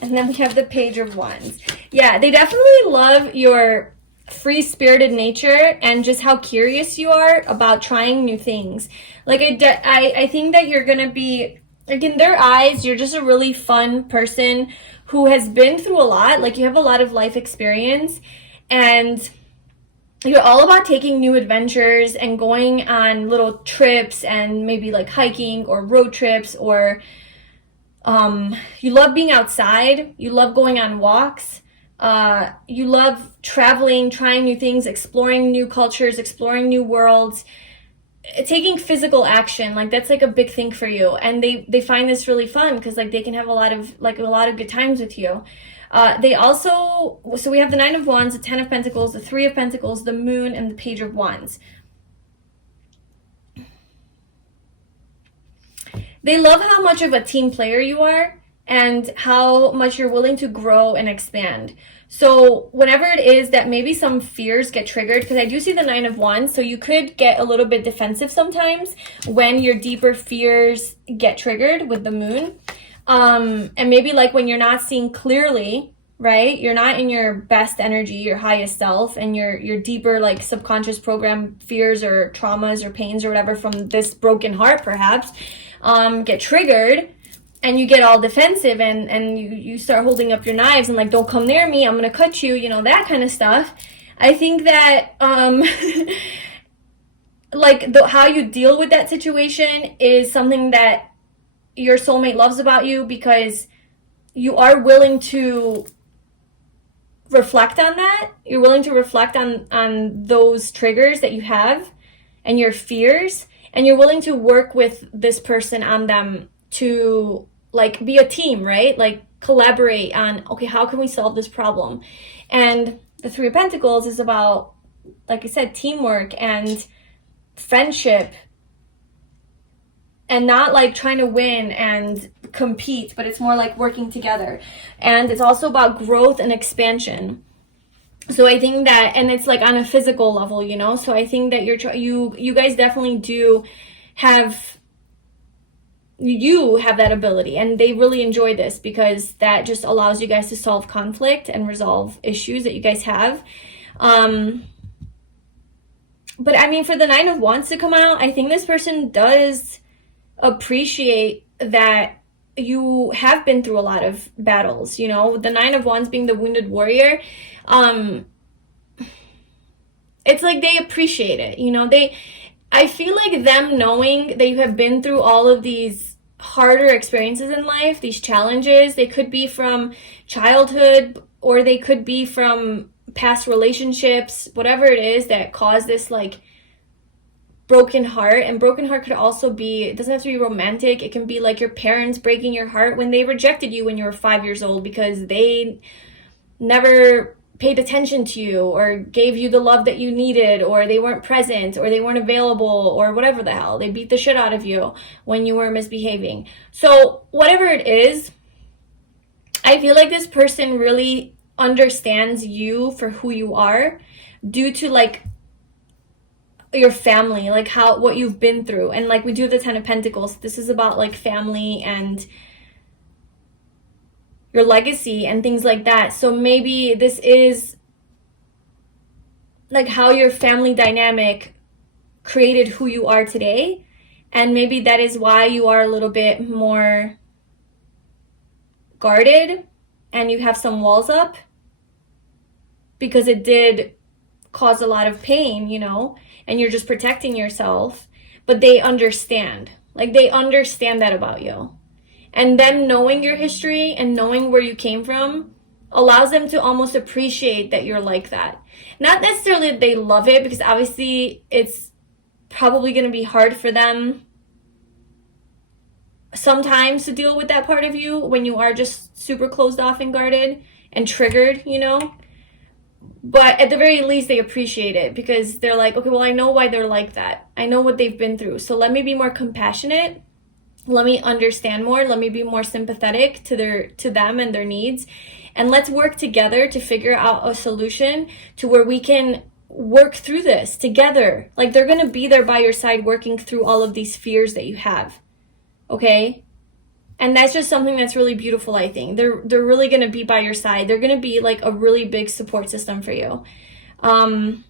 And then we have the Page of Wands. Yeah, they definitely love your free-spirited nature and just how curious you are about trying new things. Like, I think that you're gonna be, like, in their eyes, you're just a really fun person who has been through a lot. Like, you have a lot of life experience, and you're all about taking new adventures and going on little trips and maybe like hiking or road trips, or you love being outside, you love going on walks, you love traveling, trying new things, exploring new cultures, exploring new worlds, taking physical action. Like, that's like a big thing for you, and they find this really fun because like they can have a lot of good times with you. They also, so we have the Nine of Wands, the Ten of Pentacles, the Three of Pentacles, the Moon, and the Page of Wands. They love how much of a team player you are and how much you're willing to grow and expand. So whenever it is that maybe some fears get triggered, because I do see the Nine of Wands, so you could get a little bit defensive sometimes when your deeper fears get triggered with the Moon. And maybe like when you're not seeing clearly, right? You're not in your best energy, your highest self, and your deeper like subconscious program fears or traumas or pains or whatever from this broken heart perhaps get triggered, and you get all defensive and you start holding up your knives and like, don't come near me, I'm gonna cut you, you know, that kind of stuff. I think that like how you deal with that situation is something that your soulmate loves about you, because you are willing to reflect on that. You're willing to reflect on those triggers that you have and your fears, and you're willing to work with this person on them to like be a team, right? Like collaborate on, okay, how can we solve this problem? And the Three of Pentacles is about, like I said, teamwork and friendship, and not like trying to win and compete, but it's more like working together. And it's also about growth and expansion. So I think that, and it's like on a physical level, you know? So I think that you guys definitely do have, you have that ability, and they really enjoy this because that just allows you guys to solve conflict and resolve issues that you guys have. But I mean, for the Nine of Wands to come out, I think this person does appreciate that you have been through a lot of battles, you know, the Nine of Wands being the wounded warrior. It's like they appreciate it, you know. I feel like them knowing that you have been through all of these harder experiences in life, these challenges, they could be from childhood or they could be from past relationships, whatever it is that caused this like broken heart. And broken heart could also be, it doesn't have to be romantic, it can be like your parents breaking your heart when they rejected you when you were 5 years old because they never paid attention to you or gave you the love that you needed, or they weren't present, or they weren't available, or whatever the hell. They beat the shit out of you when you were misbehaving. So whatever it is, I feel like this person really understands you for who you are due to like your family, like what you've been through. And like we do the Ten of Pentacles, this is about like family and your legacy and things like that. So maybe this is like how your family dynamic created who you are today, and maybe that is why you are a little bit more guarded and you have some walls up, because it did cause a lot of pain, you know, and you're just protecting yourself. But they understand, like they understand that about you. And them knowing your history and knowing where you came from allows them to almost appreciate that you're like that. Not necessarily that they love it, because obviously it's probably going to be hard for them sometimes to deal with that part of you when you are just super closed off and guarded and triggered, you know. But at the very least, they appreciate it because they're like, okay, well, I know why they're like that. I know what they've been through. So let me be more compassionate. Let me understand more. Let me be more sympathetic to them and their needs. And let's work together to figure out a solution to where we can work through this together. Like, they're going to be there by your side working through all of these fears that you have. Okay? And that's just something that's really beautiful, I think. They're really going to be by your side. They're going to be like a really big support system for you. And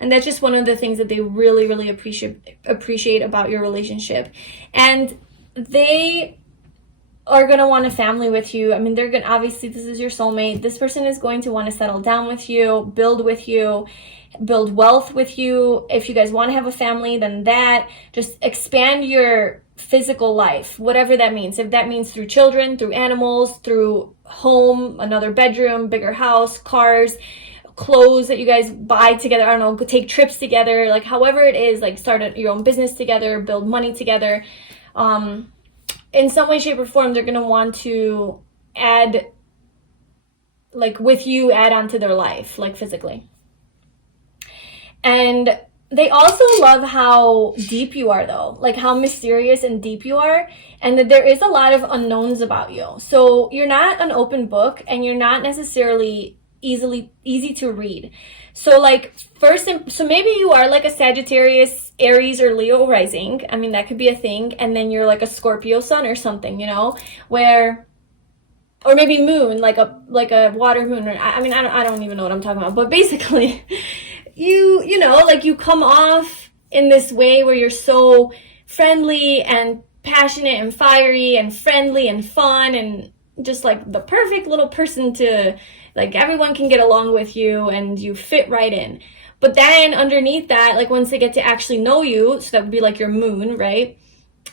that's just one of the things that they really, really appreciate about your relationship. And they are going to want a family with you. I mean, they're going to, obviously, this is your soulmate. This person is going to want to settle down with you, build with you, build wealth with you. If you guys want to have a family, then that. Just expand your physical life, whatever that means. If that means through children, through animals, through home, another bedroom, bigger house, cars, clothes that you guys buy together, I don't know, go take trips together, like however it is, like start your own business together, build money together. In some way, shape, or form, they're going to want to add, like with you, add onto their life, like physically. And they also love how deep you are, though, like how mysterious and deep you are, and that there is a lot of unknowns about you. So you're not an open book, and you're not necessarily easy to read. So like so maybe you are like a Sagittarius, Aries, or Leo rising. I mean, that could be a thing. And then you're like a Scorpio sun or something, you know, or maybe moon, like a water moon. I mean, I don't even know what I'm talking about, but basically you know, like you come off in this way where you're so friendly and passionate and fiery and friendly and fun and just like the perfect little person to, like, everyone can get along with you and you fit right in. But then underneath that, like once they get to actually know you, so that would be like your moon, right?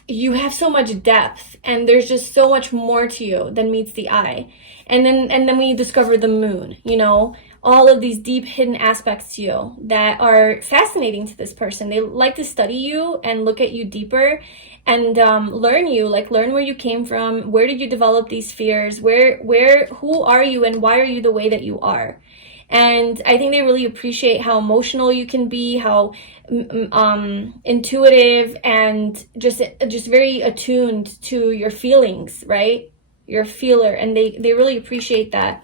You have so much depth and there's just so much more to you than meets the eye. And then when you discover the moon, you know, all of these deep hidden aspects to you that are fascinating to this person. They like to study you and look at you deeper and learn you, like learn where you came from, where did you develop these fears, who are you and why are you the way that you are. And I think they really appreciate how emotional you can be, how intuitive and just very attuned to your feelings, right? You're a feeler, and they really appreciate that.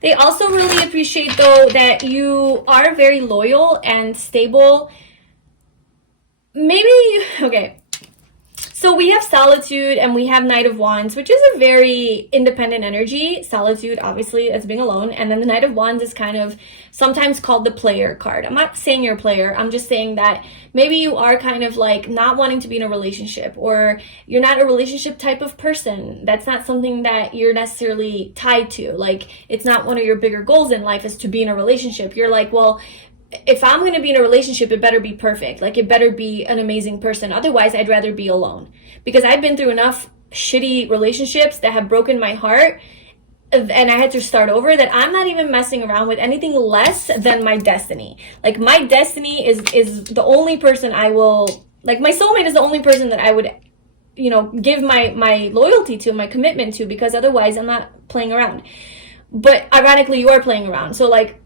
They also really appreciate, though, that you are very loyal and stable. Maybe, okay, so we have Solitude and we have Knight of Wands, which is a very independent energy. Solitude, obviously, as being alone. And then the Knight of Wands is kind of sometimes called the player card. I'm not saying you're a player. I'm just saying that maybe you are kind of like not wanting to be in a relationship, or you're not a relationship type of person. That's not something that you're necessarily tied to. Like, it's not one of your bigger goals in life is to be in a relationship. You're like, well, if I'm going to be in a relationship, it better be perfect. Like, it better be an amazing person. Otherwise, I'd rather be alone. Because I've been through enough shitty relationships that have broken my heart, and I had to start over, that I'm not even messing around with anything less than my destiny. Like, my destiny is the only person I will, like, my soulmate is the only person that I would, you know, give my loyalty to, my commitment to, because otherwise I'm not playing around. But ironically, you are playing around. So, like,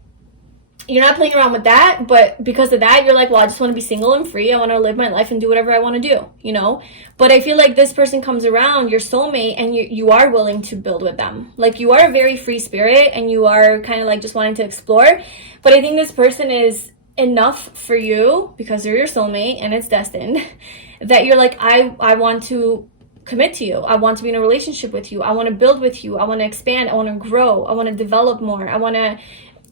you're not playing around with that, but because of that, you're like, well, I just want to be single and free. I want to live my life and do whatever I want to do, you know? But I feel like this person comes around, your soulmate, and you are willing to build with them. Like, you are a very free spirit, and you are kind of like just wanting to explore. But I think this person is enough for you, because they're your soulmate, and it's destined, that you're like, I want to commit to you. I want to be in a relationship with you. I want to build with you. I want to expand. I want to grow. I want to develop more. I want to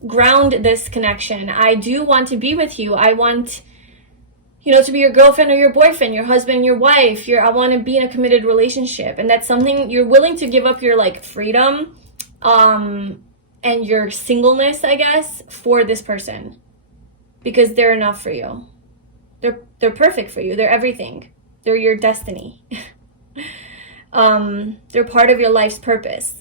ground this connection. I do want to be with you. I want, you know, to be your girlfriend or your boyfriend, your husband, your wife. I want to be in a committed relationship. And that's something you're willing to give up your, like, freedom and your singleness, I guess, for this person, because they're enough for you. They're perfect for you. They're everything. They're your destiny. They're part of your life's purpose.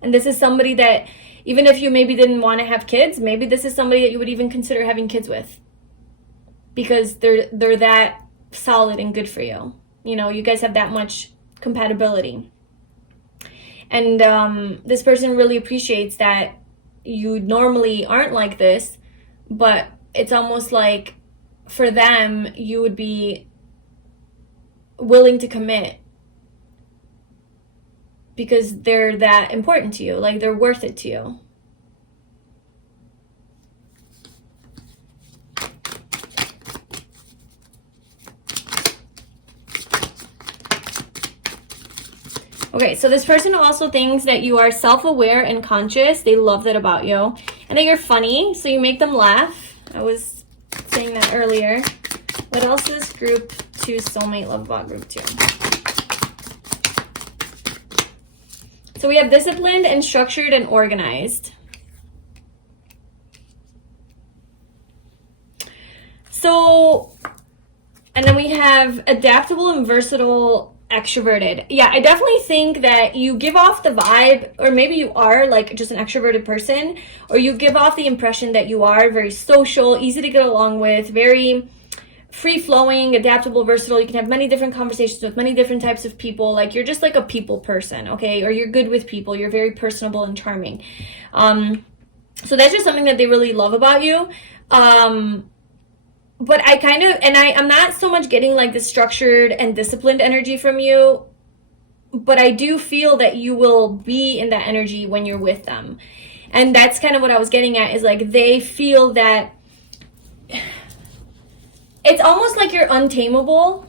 And this is somebody that, even if you maybe didn't want to have kids, maybe this is somebody that you would even consider having kids with. because they're that solid and good for you. You know, you guys have that much compatibility. And this person really appreciates that you normally aren't like this, but it's almost like for them, you would be willing to commit because they're that important to you, like they're worth it to you. Okay, so this person also thinks that you are self-aware and conscious. They love that about you. And that you're funny, so you make them laugh. I was saying that earlier. What else is group 2 soulmate love about group 2? So we have disciplined and structured and organized. So, and then we have adaptable and versatile, extroverted. Yeah, I definitely think that you give off the vibe, or maybe you are like just an extroverted person, or you give off the impression that you are very social, easy to get along with, very free-flowing, adaptable, versatile. You can have many different conversations with many different types of people. Like you're just like a people person, okay? Or you're good with people. You're very personable and charming. So that's just something that they really love about you. But I kind of, and I'm not so much getting like the structured and disciplined energy from you, but I do feel that you will be in that energy when you're with them. And that's kind of what I was getting at, is like they feel that it's almost like you're untamable.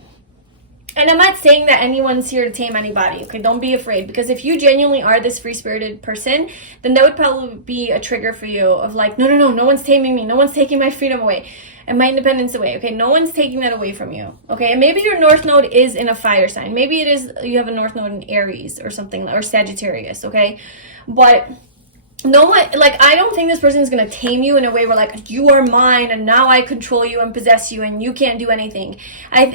And I'm not saying that anyone's here to tame anybody, okay? Don't be afraid, because if you genuinely are this free-spirited person, then that would probably be a trigger for you of like, no one's taming me. No one's taking my freedom away and my independence away, okay? No one's taking that away from you, okay? And maybe your north node is in a fire sign. Maybe it is, you have a north node in Aries or something, or Sagittarius, okay? But no one, like, I don't think this person is going to tame you in a way where like, you are mine and now I control you and possess you and you can't do anything. I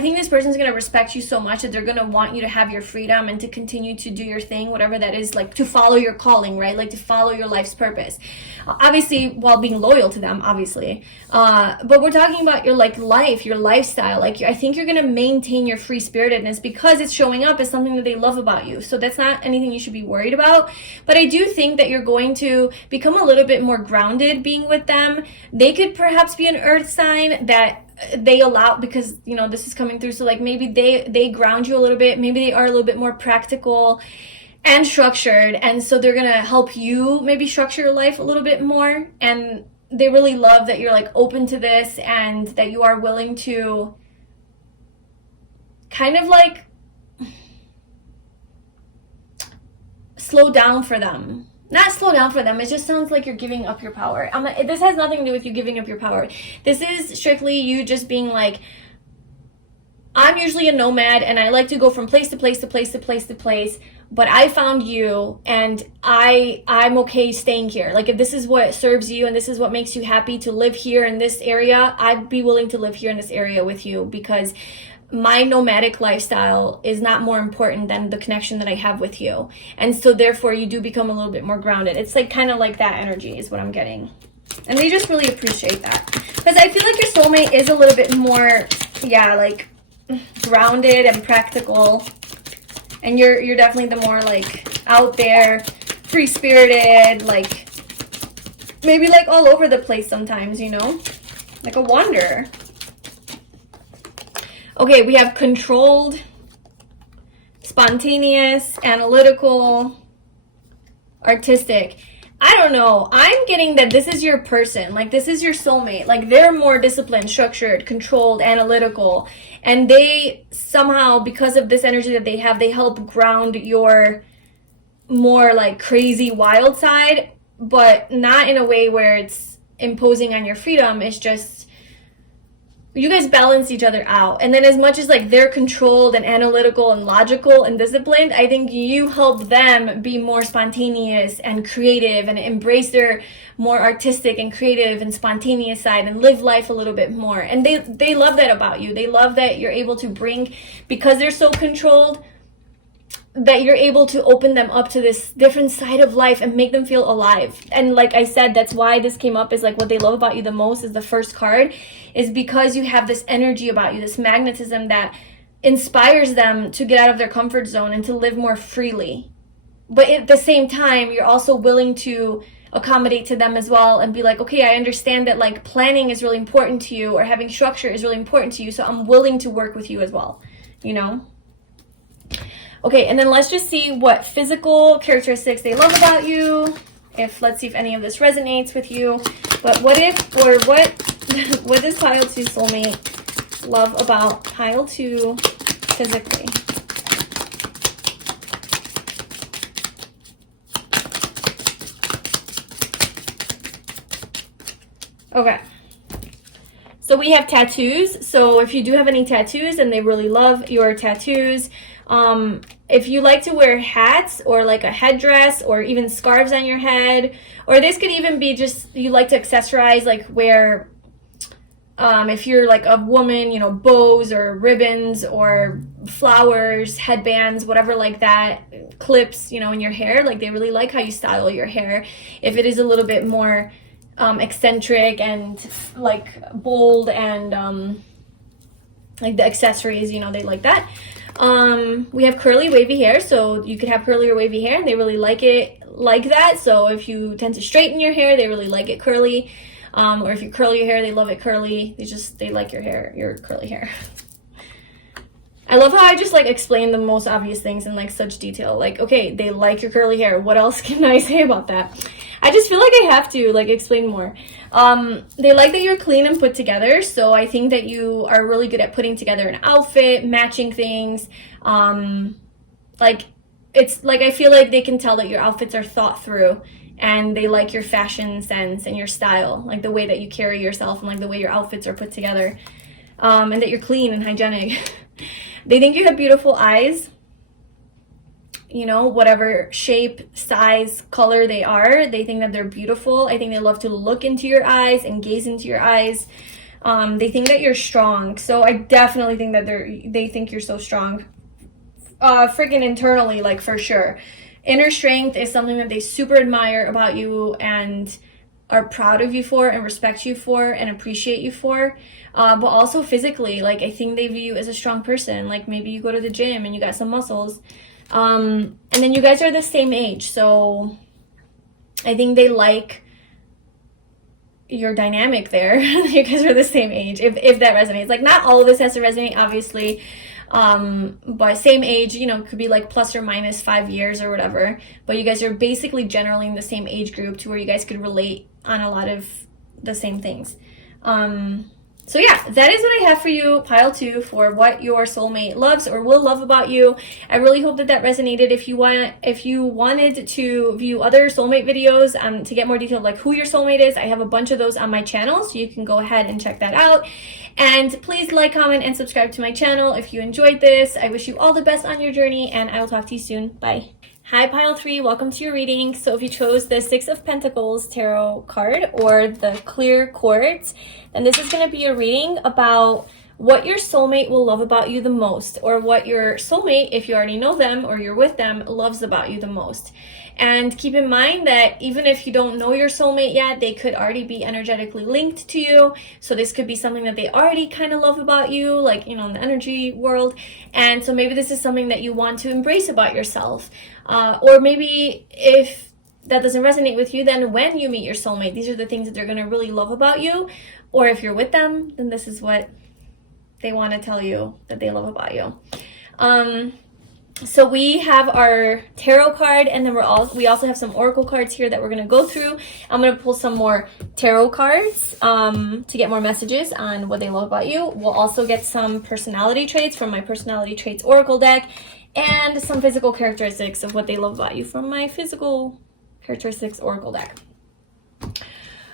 think this person is going to respect you so much that they're going to want you to have your freedom and to continue to do your thing, whatever that is, like to follow your calling, right? Like to follow your life's purpose. Obviously, while being loyal to them, obviously. But we're talking about your like life, your lifestyle. Like I think you're going to maintain your free spiritedness because it's showing up as something that they love about you. So that's not anything you should be worried about. But I do think that you're going to become a little bit more grounded being with them. They could perhaps be an earth sign that they allow, because you know this is coming through, so like maybe they ground you a little bit. Maybe they are a little bit more practical and structured, and so they're gonna help you maybe structure your life a little bit more. And they really love that you're like open to this and that you are willing to kind of like slow down for them. Not slow down for them. It just sounds like you're giving up your power. This has nothing to do with you giving up your power. This is strictly you just being like, I'm usually a nomad and I like to go from place to place to place to place to place, but I found you and I'm okay staying here. Like if this is what serves you and this is what makes you happy to live here in this area, I'd be willing to live here in this area with you, because my nomadic lifestyle is not more important than the connection that I have with you. And so therefore you do become a little bit more grounded. It's like kind of like that energy is what I'm getting. And they just really appreciate that. Because I feel like your soulmate is a little bit more, yeah, like grounded and practical. And you're definitely the more like out there, free-spirited, like maybe like all over the place sometimes, you know? Like a wanderer. Okay, we have controlled, spontaneous, analytical, artistic. I don't know. I'm getting that this is your person. Like, this is your soulmate. Like, they're more disciplined, structured, controlled, analytical. And they somehow, because of this energy that they have, they help ground your more, like, crazy, wild side. But not in a way where it's imposing on your freedom. It's just, you guys balance each other out. And then as much as like they're controlled and analytical and logical and disciplined, I think you help them be more spontaneous and creative and embrace their more artistic and creative and spontaneous side and live life a little bit more. And they love that about you. They love that you're able to bring, because they're so controlled, that you're able to open them up to this different side of life and make them feel alive. And like I said, that's why this came up, is like what they love about you the most is the first card, is because you have this energy about you, this magnetism that inspires them to get out of their comfort zone and to live more freely. But at the same time, you're also willing to accommodate to them as well and be like, okay, I understand that like planning is really important to you, or having structure is really important to you, so I'm willing to work with you as well, you know? Okay, and then let's just see what physical characteristics they love about you. Let's see if any of this resonates with you. But what does pile 2 soulmate love about pile 2 physically? Okay, so we have tattoos. So if you do have any tattoos and they really love your tattoos, if you like to wear hats or like a headdress or even scarves on your head, or this could even be just you like to accessorize, like wear, if you're like a woman, you know, bows or ribbons or flowers, headbands, whatever like that, clips, you know, in your hair. Like they really like how you style your hair. If it is a little bit more eccentric and like bold and like the accessories, you know, they like that. We have curly wavy hair, so you could have curly or wavy hair and they really like it like that. So if you tend to straighten your hair, they really like it curly. Or if you curl your hair, they love it curly. They like your curly hair. I love how I just like explain the most obvious things in like such detail. Like, okay, they like your curly hair. What else can I say about that? I just feel like I have to like explain more. They like that you're clean and put together. So I think that you are really good at putting together an outfit, matching things. Like it's like, I feel like they can tell that your outfits are thought through, and they like your fashion sense and your style, like the way that you carry yourself and like the way your outfits are put together. And that you're clean and hygienic. They think you have beautiful eyes, you know, whatever shape, size, color they are. They think that they're beautiful. I think they love to look into your eyes and gaze into your eyes. They think that you're strong. So I definitely think that they think you're so strong. Freaking internally, like for sure. Inner strength is something that they super admire about you and are proud of you for and respect you for and appreciate you for. But also physically, like I think they view you as a strong person. Like maybe you go to the gym and you got some muscles. And then you guys are the same age. So I think they like your dynamic there. You guys are the same age, if that resonates. Like not all of this has to resonate, obviously. But same age, you know, could be like plus or minus 5 years or whatever. But you guys are basically generally in the same age group to where you guys could relate on a lot of the same things. So yeah, that is what I have for you, pile 2, for what your soulmate loves or will love about you. I really hope that that resonated. If you wanted to view other soulmate videos to get more detail, like who your soulmate is, I have a bunch of those on my channel, so you can go ahead and check that out. And please like, comment, and subscribe to my channel if you enjoyed this. I wish you all the best on your journey, and I will talk to you soon. Bye. Hi, pile 3, welcome to your reading. So if you chose the 6 of Pentacles tarot card or the clear quartz, then this is going to be a reading about what your soulmate will love about you the most, or what your soulmate, if you already know them or you're with them, loves about you the most. And keep in mind that even if you don't know your soulmate yet, they could already be energetically linked to you. So this could be something that they already kind of love about you, like, you know, in the energy world. And so maybe this is something that you want to embrace about yourself. Or maybe if that doesn't resonate with you, then when you meet your soulmate, these are the things that they're going to really love about you. Or if you're with them, then this is what they want to tell you that they love about you. So we have our tarot card, and then we also have some oracle cards here that we're going to go through. I'm going to pull some more tarot cards to get more messages on what they love about you. We'll also get some personality traits from my personality traits oracle deck, and some physical characteristics of what they love about you from my physical characteristics oracle deck.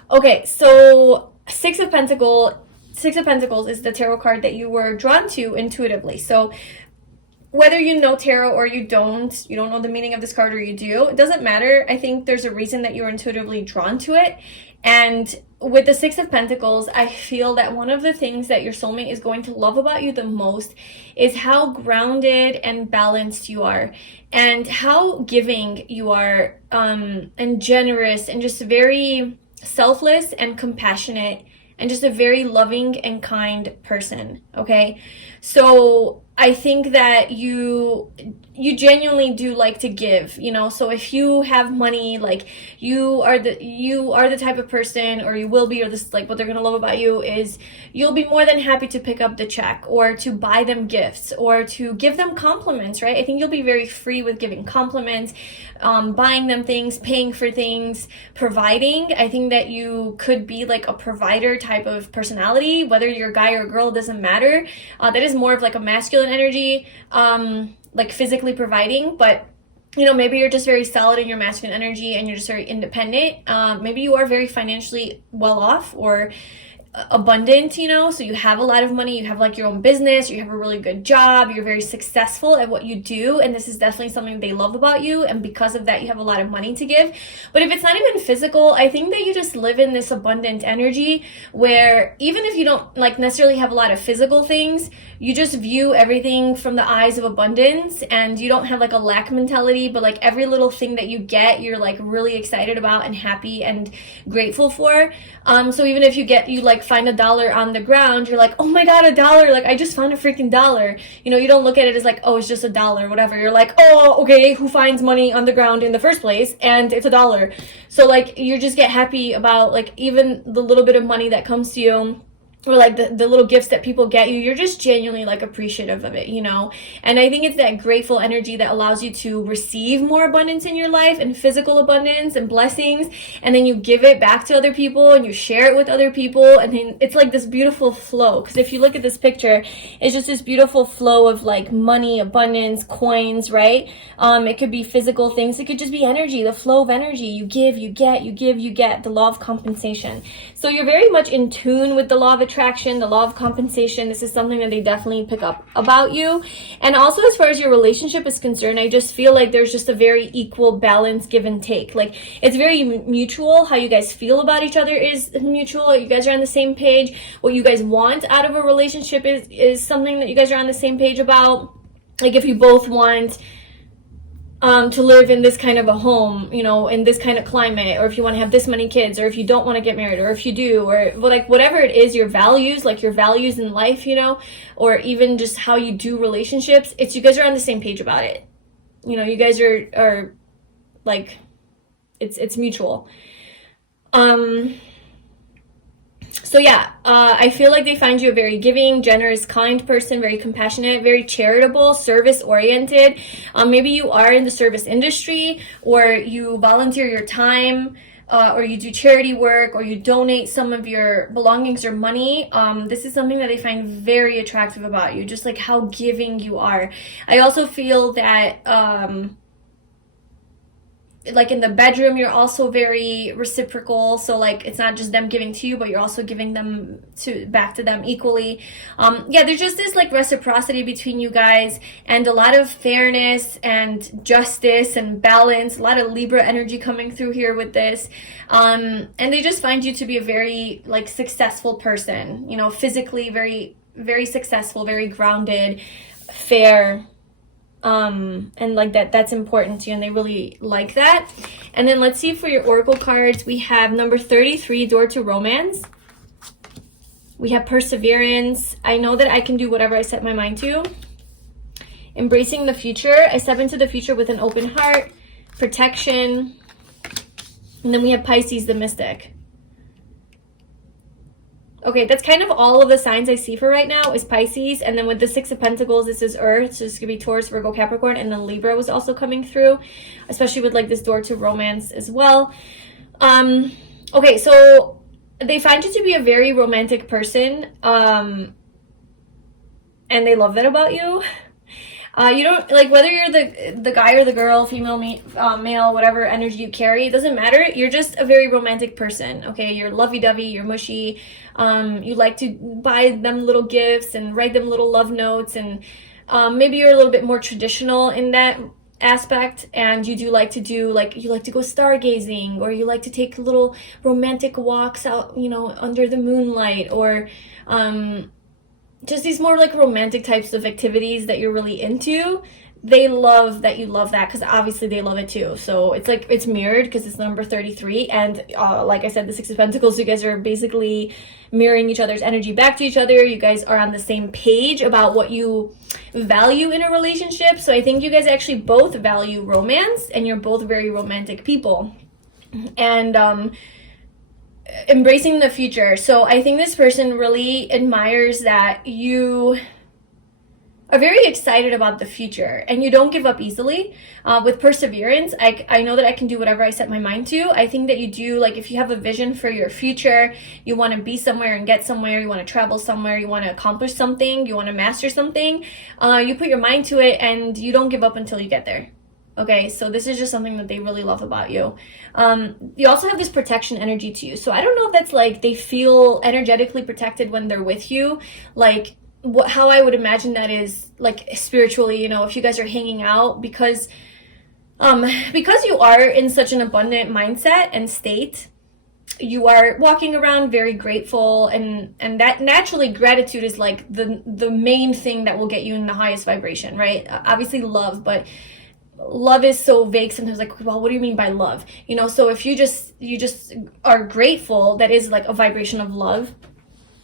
Okay, so Six of Pentacles is the tarot card that you were drawn to intuitively. So whether you know tarot or you don't know the meaning of this card or you do, it doesn't matter. I think there's a reason that you're intuitively drawn to it. And with the Six of Pentacles, I feel that one of the things that your soulmate is going to love about you the most is how grounded and balanced you are, and how giving you are, and generous, and just very selfless and compassionate, and just a very loving and kind person. Okay, so I think that you genuinely do like to give, you know. So if you have money, like you are the type of person, or you will be, or this, like, what they're gonna love about you is you'll be more than happy to pick up the check, or to buy them gifts, or to give them compliments, right? I think you'll be very free with giving compliments, buying them things, paying for things, providing. I think that you could be like a provider type of personality, whether you're a guy or a girl, it doesn't matter. That is more of like a masculine energy, like physically providing. But you know, maybe you're just very solid in your masculine energy and you're just very independent. Maybe you are very financially well off or abundant, you know, so you have a lot of money, you have like your own business, you have a really good job, you're very successful at what you do, and this is definitely something they love about you, and because of that you have a lot of money to give. But if it's not even physical, I think that you just live in this abundant energy where even if you don't like necessarily have a lot of physical things, you just view everything from the eyes of abundance, and you don't have like a lack mentality, but like every little thing that you get, you're like really excited about and happy and grateful for. So even if you like find $1 on the ground, you're like, oh my god, $1, like I just found a freaking dollar. You know, you don't look at it as like, oh, it's just $1, whatever. You're like, oh, okay, who finds money on the ground in the first place, and it's $1. So like you just get happy about like even the little bit of money that comes to you, or like the little gifts that people get you. You're just genuinely like appreciative of it, you know. And I think it's that grateful energy that allows you to receive more abundance in your life, and physical abundance and blessings, and then you give it back to other people and you share it with other people, and then it's like this beautiful flow. Because if you look at this picture, it's just this beautiful flow of like money, abundance, coins, right? It could be physical things, it could just be energy, the flow of energy. You give, you get, you give, you get, the law of compensation. So you're very much in tune with the law of attraction, the law of compensation. This is something that they definitely pick up about you. And also, as far as your relationship is concerned, I just feel like there's just a very equal balance, give and take. Like it's very mutual. How you guys feel about each other is mutual. You guys are on the same page. What you guys want out of a relationship is something that you guys are on the same page about. Like if you both want to live in this kind of a home, you know, in this kind of climate, or if you want to have this many kids, or if you don't want to get married, or if you do, or like whatever it is, your values, like your values in life, you know, or even just how you do relationships, it's you guys are on the same page about it. You know, you guys are like, it's mutual. So yeah, I feel like they find you a very giving, generous, kind person, very compassionate, very charitable, service-oriented. Maybe you are in the service industry, or you volunteer your time, or you do charity work, or you donate some of your belongings or money. This is something that they find very attractive about you, just like how giving you are. I also feel that like in the bedroom, you're also very reciprocal. So like it's not just them giving to you, but you're also giving them back to them equally. Yeah, there's just this like reciprocity between you guys, and a lot of fairness and justice and balance. A lot of Libra energy coming through here with this. And they just find you to be a very like successful person, you know, physically very, very successful, very grounded, fair. And like that's important to you, and they really like that. And then let's see for your oracle cards. We have number 33, door to romance. We have perseverance. I know that I can do whatever I set my mind to. Embracing the future. I step into the future with an open heart. Protection. And then we have Pisces, the mystic. Okay, that's kind of all of the signs I see for right now is Pisces. And then with the Six of Pentacles, this is Earth. So this is going to be Taurus, Virgo, Capricorn. And then Libra was also coming through, especially with like this door to romance as well. Okay, so they find you to be a very romantic person. And they love that about you. You don't, like, whether you're the guy or the girl, female, male, whatever energy you carry, it doesn't matter. You're just a very romantic person, okay? You're lovey-dovey, you're mushy. You like to buy them little gifts and write them little love notes. And maybe you're a little bit more traditional in that aspect, and you do like to do, like, you like to go stargazing, or you like to take little romantic walks out, you know, under the moonlight, or just these more like romantic types of activities that you're really into, they love that you love that, because obviously they love it too. So it's like, it's mirrored because it's number 33, and like I said, the Six of Pentacles, you guys are basically mirroring each other's energy back to each other. You guys are on the same page about what you value in a relationship. So I think you guys actually both value romance, and you're both very romantic people, and embracing the future. So I think this person really admires that you are very excited about the future, and you don't give up easily. With perseverance, I know that I can do whatever I set my mind to. I think that you do, like, if you have a vision for your future, you want to be somewhere and get somewhere, you want to travel somewhere, you want to accomplish something, you want to master something, you put your mind to it, and you don't give up until you get there. Okay, so this is just something that they really love about you. You also have this protection energy to you. So I don't know if that's like they feel energetically protected when they're with you. Like, how I would imagine that is, like, spiritually, you know, if you guys are hanging out, because you are in such an abundant mindset and state, you are walking around very grateful, and that naturally gratitude is like the main thing that will get you in the highest vibration, right? Obviously love, but love is so vague sometimes, like, well, what do you mean by love? You know, so if you just are grateful, that is like a vibration of love.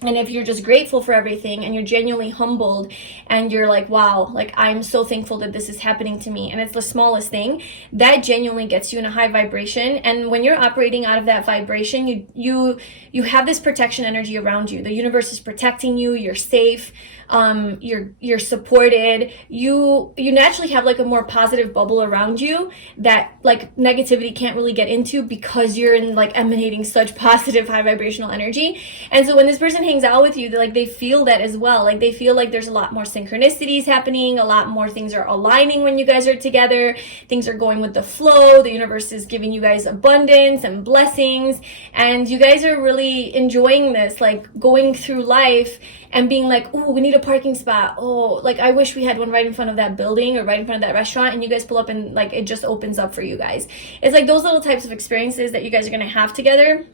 And if you're just grateful for everything, and you're genuinely humbled, and you're like, wow, like, I'm so thankful that this is happening to me, and it's the smallest thing, that genuinely gets you in a high vibration. And when you're operating out of that vibration, you have this protection energy around you. The universe is protecting you. You're safe. You're supported. You naturally have like a more positive bubble around you that, like, negativity can't really get into, because you're in, like, emanating such positive high vibrational energy. And so when this person hangs out with you, they feel that as well. Like, they feel like there's a lot more synchronicities happening, a lot more things are aligning when you guys are together, things are going with the flow, the universe is giving you guys abundance and blessings, and you guys are really enjoying this, like, going through life and being like, oh, we need a parking spot. Oh, like, I wish we had one right in front of that building or right in front of that restaurant. And you guys pull up, and, like, it just opens up for you guys. It's like those little types of experiences that you guys are going to have together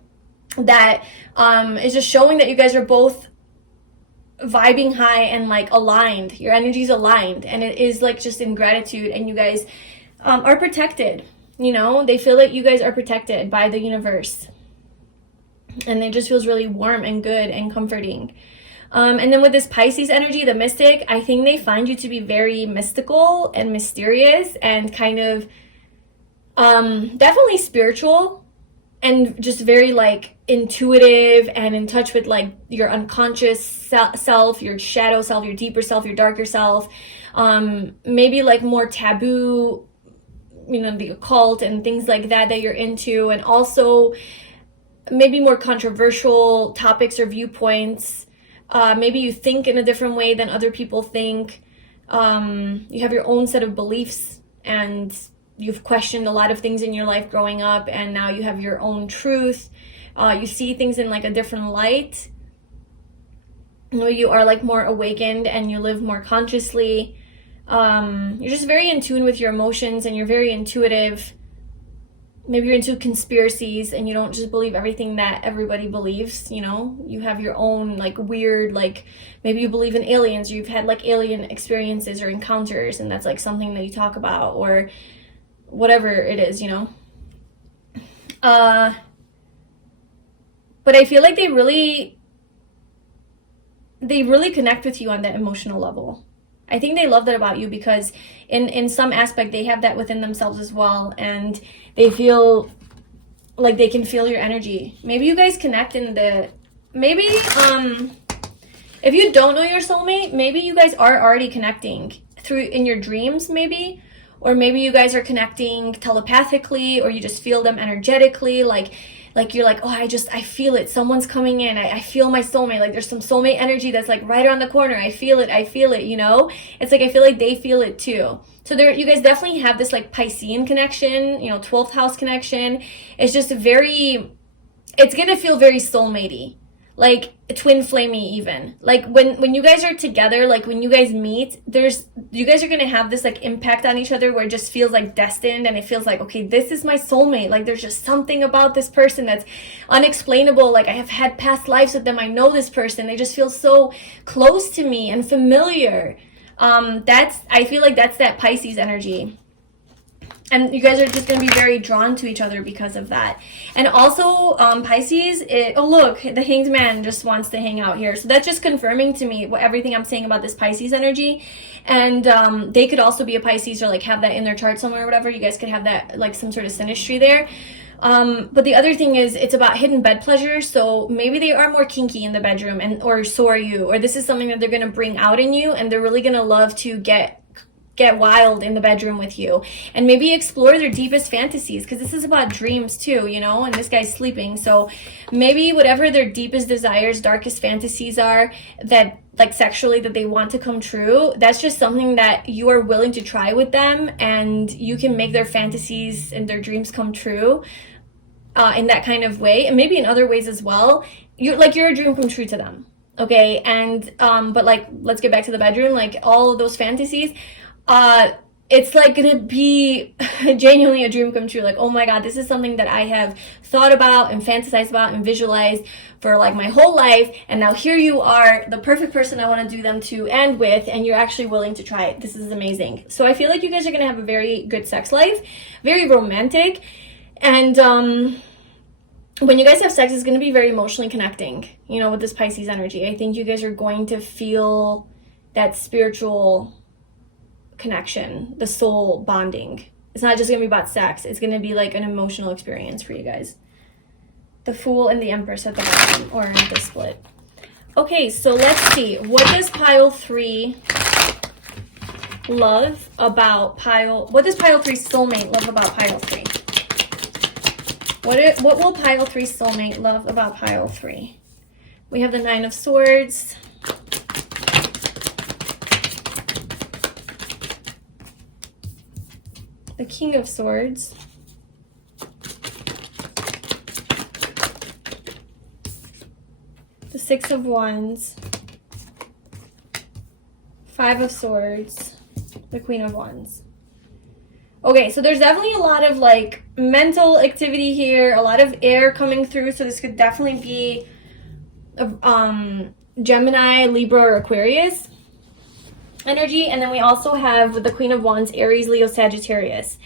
that is just showing that you guys are both vibing high and, like, aligned. Your energy's aligned, and it is, like, just in gratitude, and you guys are protected. You know, they feel that you guys are protected by the universe, and it just feels really warm and good and comforting. And then with this Pisces energy, the mystic, I think they find you to be very mystical and mysterious, and kind of definitely spiritual, and just very, like, intuitive and in touch with, like, your unconscious self, your shadow self, your deeper self, your darker self. Maybe, like, more taboo, you know, the occult and things like that you're into, and also maybe more controversial topics or viewpoints. Maybe you think in a different way than other people think. You have your own set of beliefs, and you've questioned a lot of things in your life growing up, and now you have your own truth. You see things in, like, a different light. You are, like, more awakened, and you live more consciously. You're just very in tune with your emotions, and you're very intuitive. Maybe you're into conspiracies, and you don't just believe everything that everybody believes, you know? You have your own, like, weird, like, maybe you believe in aliens, or you've had, like, alien experiences or encounters, and that's, like, something that you talk about, or whatever it is, you know? But I feel like they really connect with you on that emotional level. I think they love that about you, because in some aspect they have that within themselves as well, and they feel like they can feel your energy. Maybe you guys connect in the, maybe if you don't know your soulmate, maybe you guys are already connecting through in your dreams, maybe, or maybe you guys are connecting telepathically, or you just feel them energetically, like you're like, oh, I feel it, someone's coming in, I feel my soulmate, like there's some soulmate energy that's, like, right around the corner, I feel it, you know? It's like, I feel like they feel it too. So you guys definitely have this, like, Piscean connection, you know, 12th house connection. It's just it's gonna feel very soulmatey. like twin flamey even. Like when you guys are together, like when you guys meet, you guys are gonna have this like impact on each other where it just feels like destined, and it feels like, okay, this is my soulmate. Like there's just something about this person that's unexplainable. Like I have had past lives with them. I know this person. They just feel so close to me and familiar. I feel like that's that Pisces energy. And you guys are just going to be very drawn to each other because of that. And also, Pisces, oh look, the Hanged Man just wants to hang out here. So that's just confirming to me everything I'm saying about this Pisces energy. And they could also be a Pisces or like have that in their chart somewhere or whatever. You guys could have that like some sort of synastry there. But the other thing is it's about hidden bed pleasure. So maybe they are more kinky in the bedroom, or so are you. Or this is something that they're going to bring out in you, and they're really going to love to get wild in the bedroom with you, and maybe explore their deepest fantasies, because this is about dreams too, you know, and this guy's sleeping. So maybe whatever their deepest desires, darkest fantasies are, that like sexually, that they want to come true, that's just something that you are willing to try with them, and you can make their fantasies and their dreams come true in that kind of way, and maybe in other ways as well. You're a dream come true to them, okay? And but like, let's get back to the bedroom. Like all of those fantasies, it's like gonna be genuinely a dream come true. Like, oh my god, this is something that I have thought about and fantasized about and visualized for like my whole life, and now here you are, the perfect person I want to do them to and with, and you're actually willing to try it. This is amazing. So I feel like you guys are gonna have a very good sex life, very romantic, and when you guys have sex, it's gonna be very emotionally connecting, you know, with this Pisces energy. I think you guys are going to feel that spiritual connection, the soul bonding. It's not just gonna be about sex. It's gonna be like an emotional experience for you guys. The Fool and the Empress at the bottom, or the split. Okay, so let's see. What does pile 3 love about pile? What does pile 3 soulmate love about pile 3? What will pile 3 soulmate love about pile 3? We have the 9 of Swords. The King of Swords. The 6 of Wands. 5 of Swords. The Queen of Wands. Okay, so there's definitely a lot of like mental activity here, a lot of air coming through, so this could definitely be Gemini, Libra, or Aquarius energy. And then we also have the Queen of Wands, Aries, Leo, Sagittarius.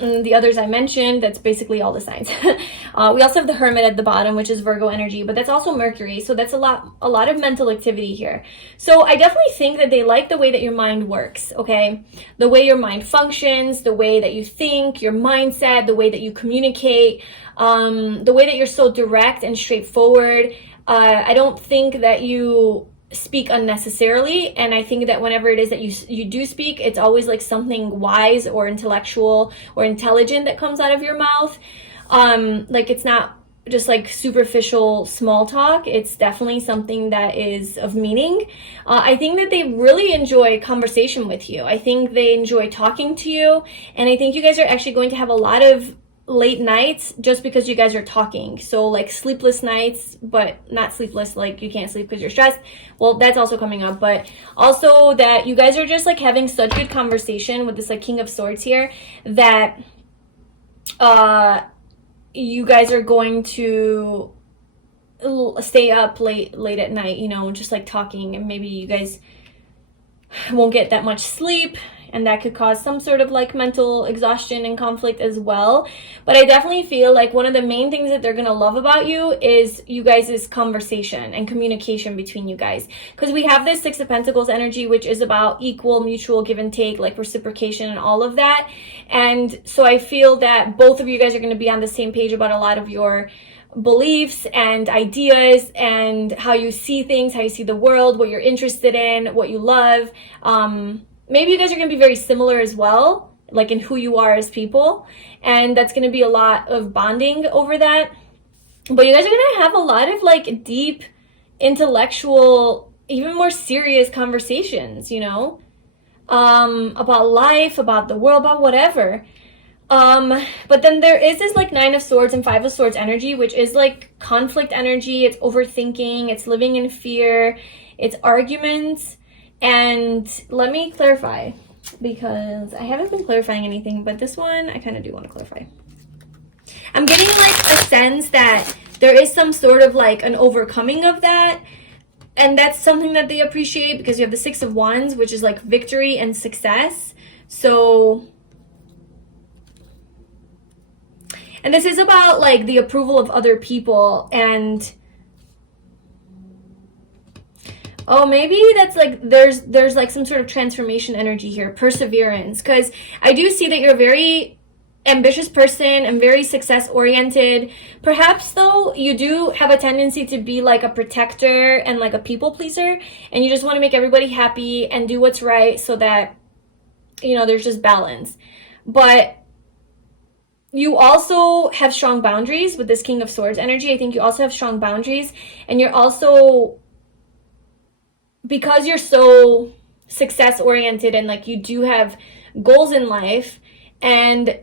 And the others I mentioned, that's basically all the signs. We also have the Hermit at the bottom, which is Virgo energy, but that's also Mercury. So that's a lot of mental activity here. So I definitely think that they like the way that your mind works, okay? The way your mind functions, the way that you think, your mindset, the way that you communicate, the way that you're so direct and straightforward. I don't think that you speak unnecessarily, and I think that whenever it is that you do speak, it's always like something wise or intellectual or intelligent that comes out of your mouth. Like it's not just like superficial small talk. It's definitely something that is of meaning. I think that they really enjoy conversation with you. I think they enjoy talking to you, and I think you guys are actually going to have a lot of late nights just because you guys are talking. So like sleepless nights, but not sleepless like you can't sleep because you're stressed. Well, that's also coming up, but also that you guys are just like having such good conversation with this like King of Swords here that you guys are going to stay up late at night, you know, just like talking, and maybe you guys won't get that much sleep, and that could cause some sort of like mental exhaustion and conflict as well. But I definitely feel like one of the main things that they're gonna love about you is you guys' conversation and communication between you guys, because we have this 6 of Pentacles energy, which is about equal mutual give and take, like reciprocation and all of that. And so I feel that both of you guys are going to be on the same page about a lot of your beliefs and ideas and how you see things, how you see the world, what you're interested in, what you love. Maybe you guys are going to be very similar as well, like in who you are as people, and that's going to be a lot of bonding over that. But you guys are going to have a lot of like deep intellectual, even more serious conversations, you know, about life, about the world, about whatever. But then there is this like 9 of Swords and 5 of Swords energy, which is like conflict energy. It's overthinking, it's living in fear, it's arguments. And let me clarify, because I haven't been clarifying anything, but this one I kind of do want to clarify. I'm getting like a sense that there is some sort of like an overcoming of that, and that's something that they appreciate, because you have the 6 of Wands, which is like victory and success. So, and this is about like the approval of other people, and oh, maybe that's like there's like some sort of transformation energy here, perseverance, because I do see that you're a very ambitious person and very success oriented. Perhaps though you do have a tendency to be like a protector and like a people pleaser, and you just want to make everybody happy and do what's right, so that, you know, there's just balance. But you also have strong boundaries with this King of Swords energy. I think you also have strong boundaries, and you're also, because you're so success oriented and like you do have goals in life, and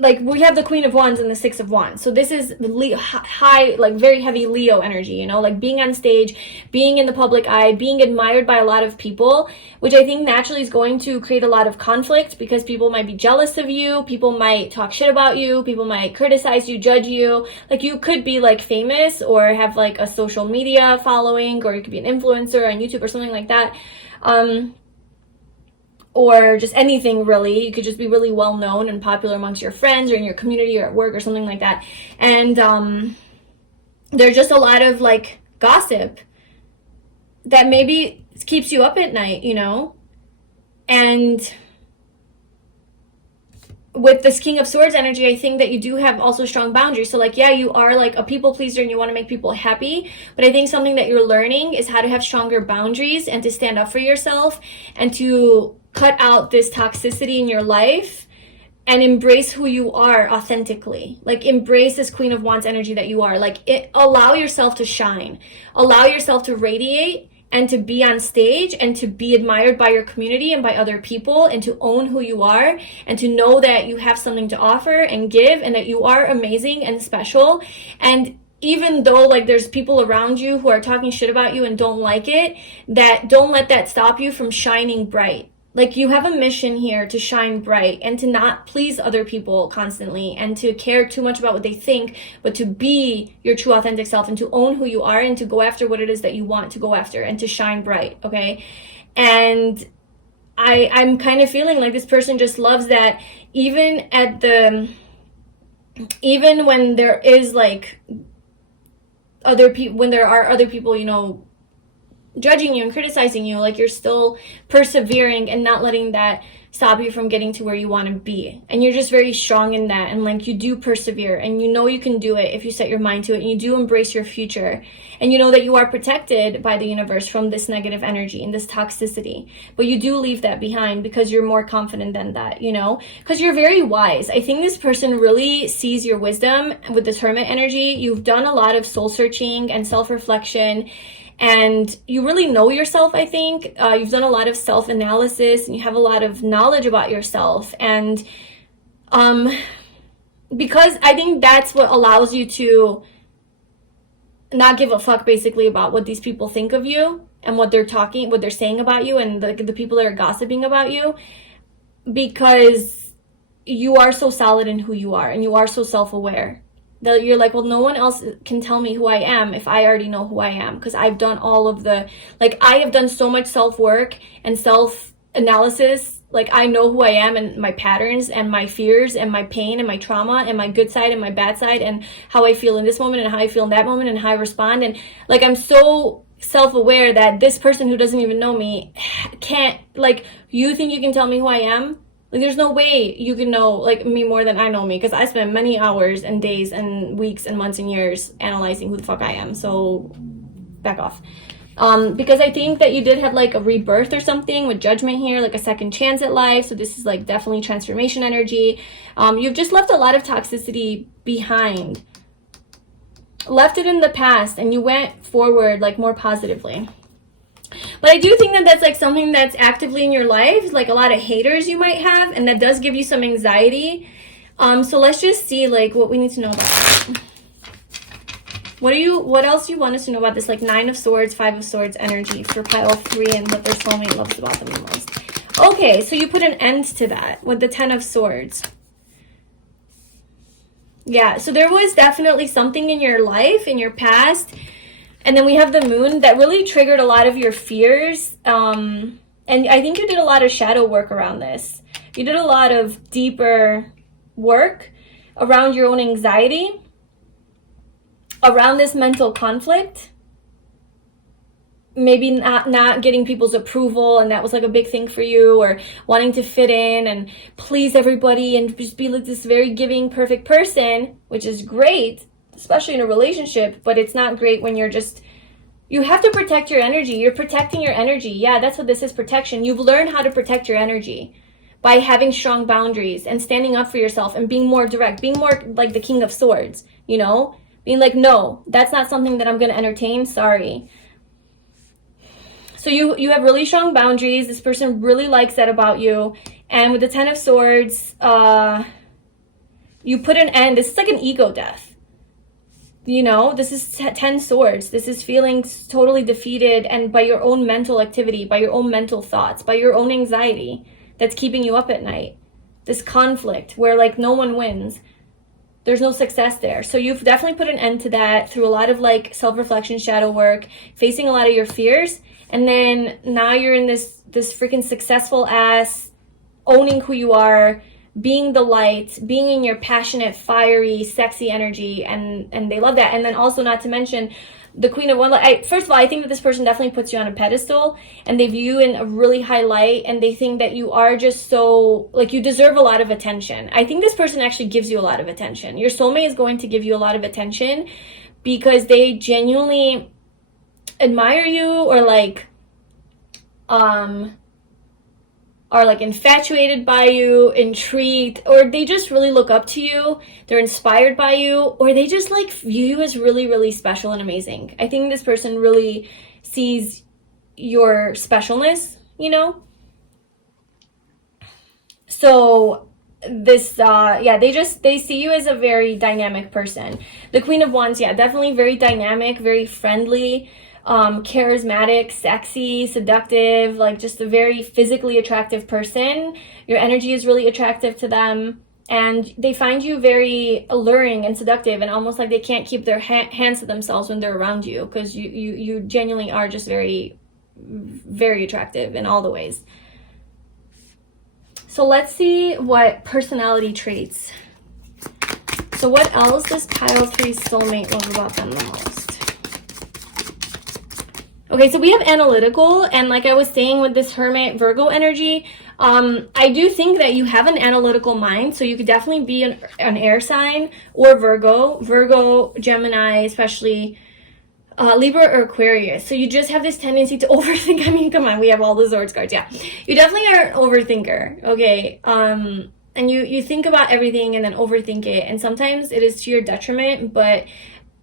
like we have the Queen of Wands and the 6 of Wands. So this is high, like very heavy Leo energy, you know, like being on stage, being in the public eye, being admired by a lot of people, which I think naturally is going to create a lot of conflict, because people might be jealous of you, people might talk shit about you, people might criticize you, judge you. Like you could be like famous or have like a social media following, or you could be an influencer on YouTube or something like that. Or just anything really. You could just be really well known and popular amongst your friends or in your community or at work or something like that. And there's just a lot of like gossip that maybe keeps you up at night, you know? And with this King of Swords energy, I think that you do have also strong boundaries. So like, yeah, you are like a people pleaser and you want to make people happy, but I think something that you're learning is how to have stronger boundaries and to stand up for yourself and to cut out this toxicity in your life and embrace who you are authentically. Like embrace this Queen of Wands energy that you are. Like allow yourself to shine, allow yourself to radiate and to be on stage and to be admired by your community and by other people, and to own who you are and to know that you have something to offer and give, and that you are amazing and special. And even though like there's people around you who are talking shit about you and don't like it, that don't let that stop you from shining bright. Like you have a mission here to shine bright and to not please other people constantly and to care too much about what they think, but to be your true authentic self and to own who you are and to go after what it is that you want to go after and to shine bright, okay? And I'm kind of feeling like this person just loves that, even when there is like when there are other people, you know, judging you and criticizing you, like you're still persevering and not letting that stop you from getting to where you want to be. And you're just very strong in that, and like you do persevere, and you know you can do it if you set your mind to it, and you do embrace your future, and you know that you are protected by the universe from this negative energy and this toxicity, but you do leave that behind because you're more confident than that, you know, because you're very wise. I think this person really sees your wisdom with this Hermit energy. You've done a lot of soul searching and self-reflection, and you really know yourself, I think. You've done a lot of self-analysis, and you have a lot of knowledge about yourself. And because I think that's what allows you to not give a fuck, basically, about what these people think of you and what they're saying about you, and the people that are gossiping about you, because you are so solid in who you are, and you are so self-aware. That you're like, well, no one else can tell me who I am if I already know who I am, because I've done all of the, like, I have done so much self-work and self-analysis. Like, I know who I am and my patterns and my fears and my pain and my trauma and my good side and my bad side and how I feel in this moment and how I feel in that moment and how I respond. And like, I'm so self-aware that this person who doesn't even know me can't, like, you think you can tell me who I am? Like, there's no way you can know, like, me more than I know me, because I spent many hours and days and weeks and months and years analyzing who the fuck I am. So back off. Because I think that you did have like a rebirth or something with Judgment here, like a second chance at life. So this is like definitely transformation energy. You've just left a lot of toxicity behind, left it in the past, and you went forward like more positively. But I do think that that's like something that's actively in your life, like a lot of haters you might have, and that does give you some anxiety. So let's just see like what we need to know about that. What else do you want us to know about this like 9 of Swords, 5 of Swords energy for pile 3 and what their soulmate loves about them the most? Okay, so you put an end to that with the 10 of Swords. Yeah, so there was definitely something in your life, in your past, and then we have the Moon that really triggered a lot of your fears. And I think you did a lot of shadow work around this. You did a lot of deeper work around your own anxiety, around this mental conflict, maybe not getting people's approval, and that was like a big thing for you, or wanting to fit in and please everybody and just be like this very giving, perfect person, which is great, especially in a relationship, but it's not great when you're just, you have to protect your energy. You're protecting your energy. Yeah, that's what this is, protection. You've learned how to protect your energy by having strong boundaries and standing up for yourself and being more direct, being more like the King of Swords, you know? Being like, no, that's not something that I'm going to entertain. Sorry. So you have really strong boundaries. This person really likes that about you. And with the 10 of Swords, you put an end. This is like an ego death. You know, this is 10 Swords. This is feeling totally defeated, and by your own mental activity, by your own mental thoughts, by your own anxiety that's keeping you up at night. This conflict where like no one wins. There's no success there. So you've definitely put an end to that through a lot of like self-reflection, shadow work, facing a lot of your fears. And then now you're in this freaking successful ass, owning who you are, being the light, being in your passionate, fiery, sexy energy. And they love that. And then also, not to mention, the Queen of Wands. First of all, I think that this person definitely puts you on a pedestal, and they view you in a really high light, and they think that you are just so, like, you deserve a lot of attention. I think this person actually gives you a lot of attention. Your soulmate is going to give you a lot of attention because they genuinely admire you, or like are like infatuated by you, intrigued, or they just really look up to you, they're inspired by you, or they just like view you as really, really special and amazing. I think this person really sees your specialness, you know? So this, they see you as a very dynamic person. The Queen of Wands, yeah, definitely very dynamic, very friendly, charismatic, sexy, seductive, like just a very physically attractive person. Your energy is really attractive to them, and they find you very alluring and seductive, and almost like they can't keep their hands to themselves when they're around you, because you genuinely are just very, very attractive in all the ways. So let's see what personality traits. So what else does pile 3 soulmate love about them the most? Okay, so we have analytical, and like I was saying with this Hermit Virgo energy, I do think that you have an analytical mind, so you could definitely be an air sign, or Virgo, Gemini, especially Libra or Aquarius. So you just have this tendency to overthink. I mean, come on, we have all the Swords cards. Yeah, you definitely are an overthinker. Okay, and you think about everything and then overthink it, and sometimes it is to your detriment, but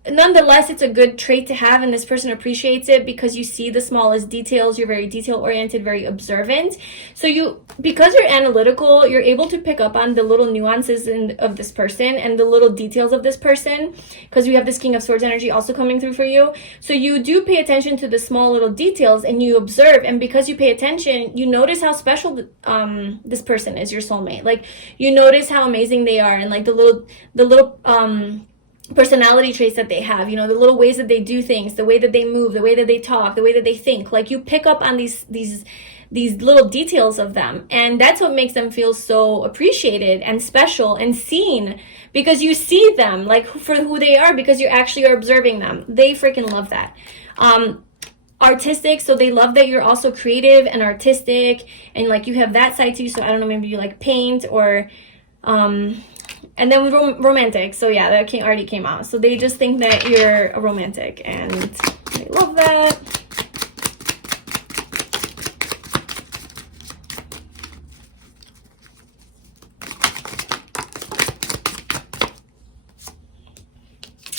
nonetheless, it's a good trait to have, and this person appreciates it because you see the smallest details. You're very detail-oriented, very observant. So because you're analytical, you're able to pick up on the little nuances of this person and the little details of this person, because you have this King of Swords energy also coming through for you. So you do pay attention to the small little details, and you observe, and because you pay attention, you notice how special this person is, your soulmate. Like, you notice how amazing they are, and like the little personality traits that they have, you know, the little ways that they do things, the way that they move, the way that they talk, the way that they think. Like, you pick up on these little details of them, and that's what makes them feel so appreciated and special and seen, because you see them like for who they are, because you actually are observing them. They freaking love that. Artistic, so they love that you're also creative and artistic, and like you have that side to you. So I don't know, maybe you like paint, or and then romantic, so yeah, that already came out. So they just think that you're a romantic, and they love that.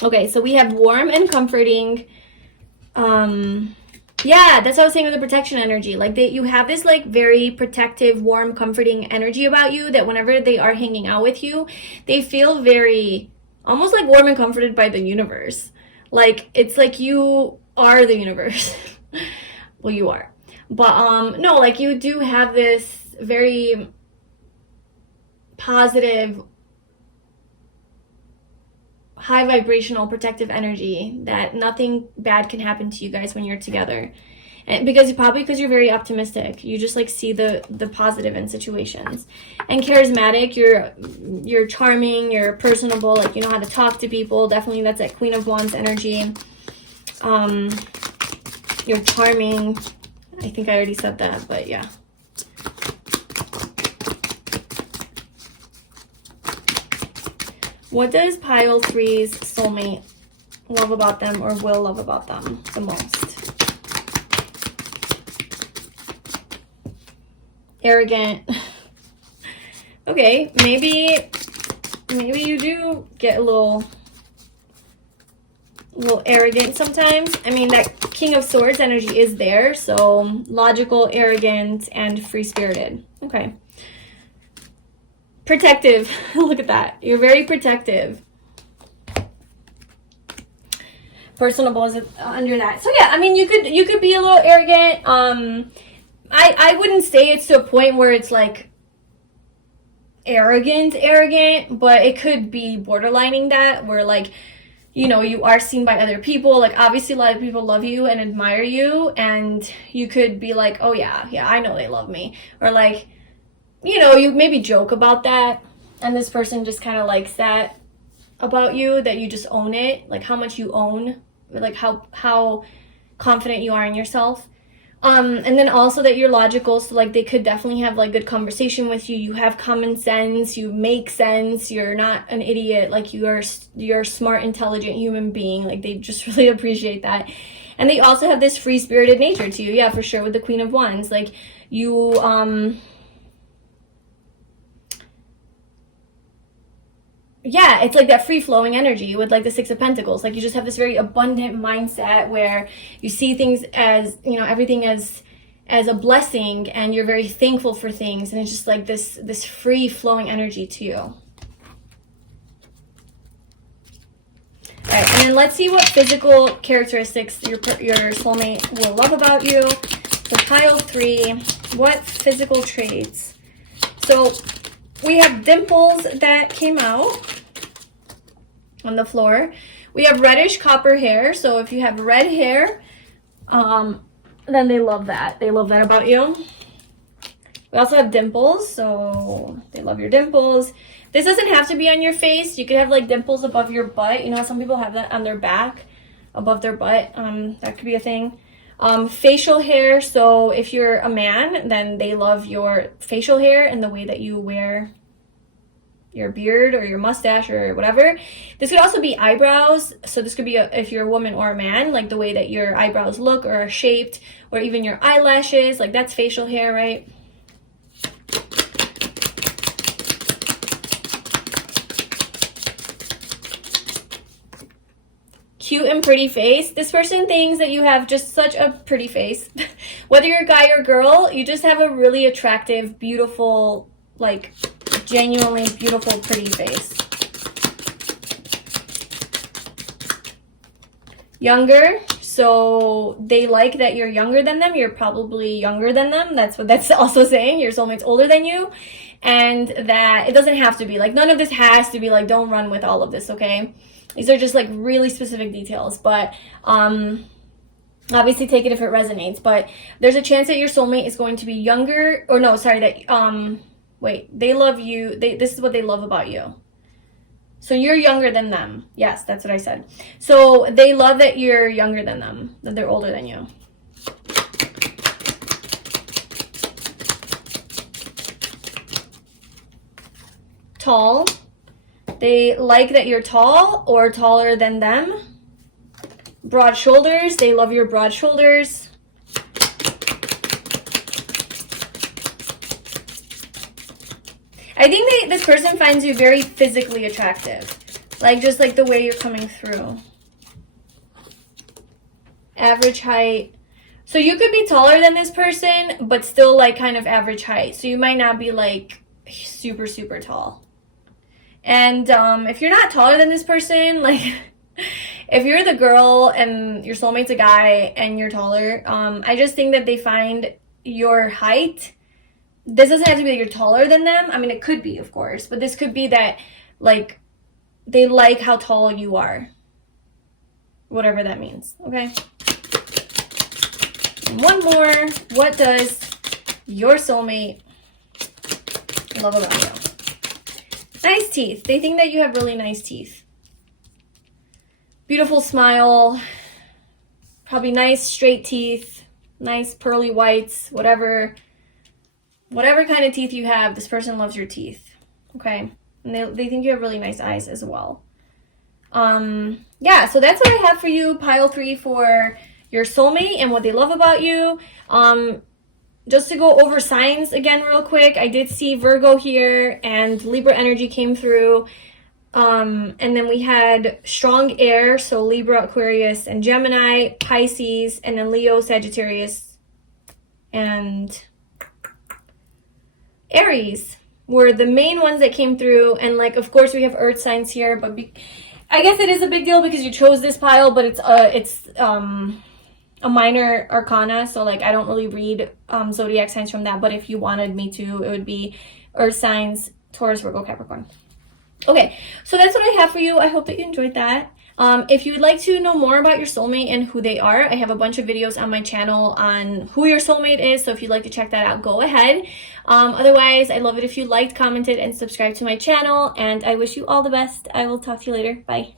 Okay, so we have warm and comforting. Yeah, that's what I was saying with the protection energy. Like you have this like very protective, warm, comforting energy about you that whenever they are hanging out with you, they feel very almost like warm and comforted by the universe. Like it's like you are the universe. Well, you are. But no, like you do have this very positive, high vibrational protective energy that nothing bad can happen to you guys when you're together. And because you're very optimistic, you just like see the positive in situations. And charismatic, you're charming, you're personable, like you know how to talk to people. Definitely that's that Queen of Wands energy. You're charming. I think I already said that, but yeah. What does pile 3's soulmate love about them or will love about them the most? Arrogant. Okay, maybe you do get a little arrogant sometimes. I mean, that King of Swords energy is there, so logical, arrogant, and free-spirited. Okay. Protective. Look at that. You're very protective. Personable is under that. So yeah, I mean, you could be a little arrogant. I wouldn't say it's to a point where it's like arrogant, but it could be borderlining that, where like, you know, you are seen by other people. Like obviously a lot of people love you and admire you, and you could be like, oh yeah, I know they love me. Or like, you know, you maybe joke about that, and this person just kind of likes that about you, that you just own it, like how much you own, like how confident you are in yourself. And then also that you're logical, so like they could definitely have like good conversation with you. You have common sense, you make sense, you're not an idiot, like you're a smart, intelligent human being. Like they just really appreciate that. And they also have this free-spirited nature to you. Yeah, for sure, with the Queen of Wands. Like you yeah, it's like that free-flowing energy with like the Six of Pentacles. Like you just have this very abundant mindset where you see things as, you know, everything as a blessing, and you're very thankful for things, and it's just like this free-flowing energy to you. All right, and then let's see what physical characteristics your soulmate will love about you. So pile 3, what physical traits? So we have dimples that came out on the floor. We have reddish copper hair. So if you have red hair, then they love that. They love that about you. We also have dimples, so they love your dimples. This doesn't have to be on your face. You could have like dimples above your butt. You know how some people have that on their back, above their butt. That could be a thing. Facial hair. So if you're a man, then they love your facial hair and the way that you wear your beard or your mustache or whatever. This could also be eyebrows. So this could be if you're a woman or a man, like the way that your eyebrows look or are shaped, or even your eyelashes, like that's facial hair, right? Cute and pretty face. This person thinks that you have just such a pretty face. Whether you're a guy or girl, you just have a really attractive, beautiful, like genuinely beautiful, pretty face. Younger. So they like that you're younger than them. You're probably younger than them. That's what that's also saying. Your soulmate's older than you. And that it doesn't have to be like, none of this has to be like, don't run with all of this, okay? These are just like really specific details, but obviously take it if it resonates. But there's a chance that your soulmate is going to be younger, or no, sorry, that wait, they love you. This is what they love about you. So you're younger than them. Yes, that's what I said. So they love that you're younger than them, that they're older than you. Tall. They like that you're tall or taller than them. Broad shoulders. They love your broad shoulders. I think this person finds you very physically attractive. Like, just like the way you're coming through. Average height. So you could be taller than this person, but still like kind of average height. So you might not be like super, super tall. And if you're not taller than this person, like if you're the girl and your soulmate's a guy and you're taller, I just think that they find your height. This doesn't have to be that you're taller than them. I mean, it could be, of course, but this could be that like they like how tall you are. Whatever that means, okay? And one more. What does your soulmate love about you? Nice teeth. They think that you have really nice teeth. Beautiful smile. Probably nice straight teeth. Nice pearly whites. Whatever kind of teeth you have, this person loves your teeth. Okay? And they think you have really nice eyes as well. Yeah, so that's what I have for you, pile 3, for your soulmate and what they love about you. Just to go over signs again real quick, I did see Virgo here and Libra energy came through. And then we had strong air, so Libra, Aquarius, and Gemini, Pisces, and then Leo, Sagittarius, and Aries were the main ones that came through. And like, of course, we have earth signs here, but I guess it is a big deal because you chose this pile, but it's a minor arcana, so like I don't really read zodiac signs from that, but if you wanted me to, it would be earth signs, Taurus, Virgo, Capricorn. Okay, so that's what I have for you. I hope that you enjoyed that. If you would like to know more about your soulmate and who they are, I have a bunch of videos on my channel on who your soulmate is, so if you'd like to check that out, go ahead. Otherwise, I'd love it if you liked, commented, and subscribed to my channel, and I wish you all the best. I will talk to you later. Bye.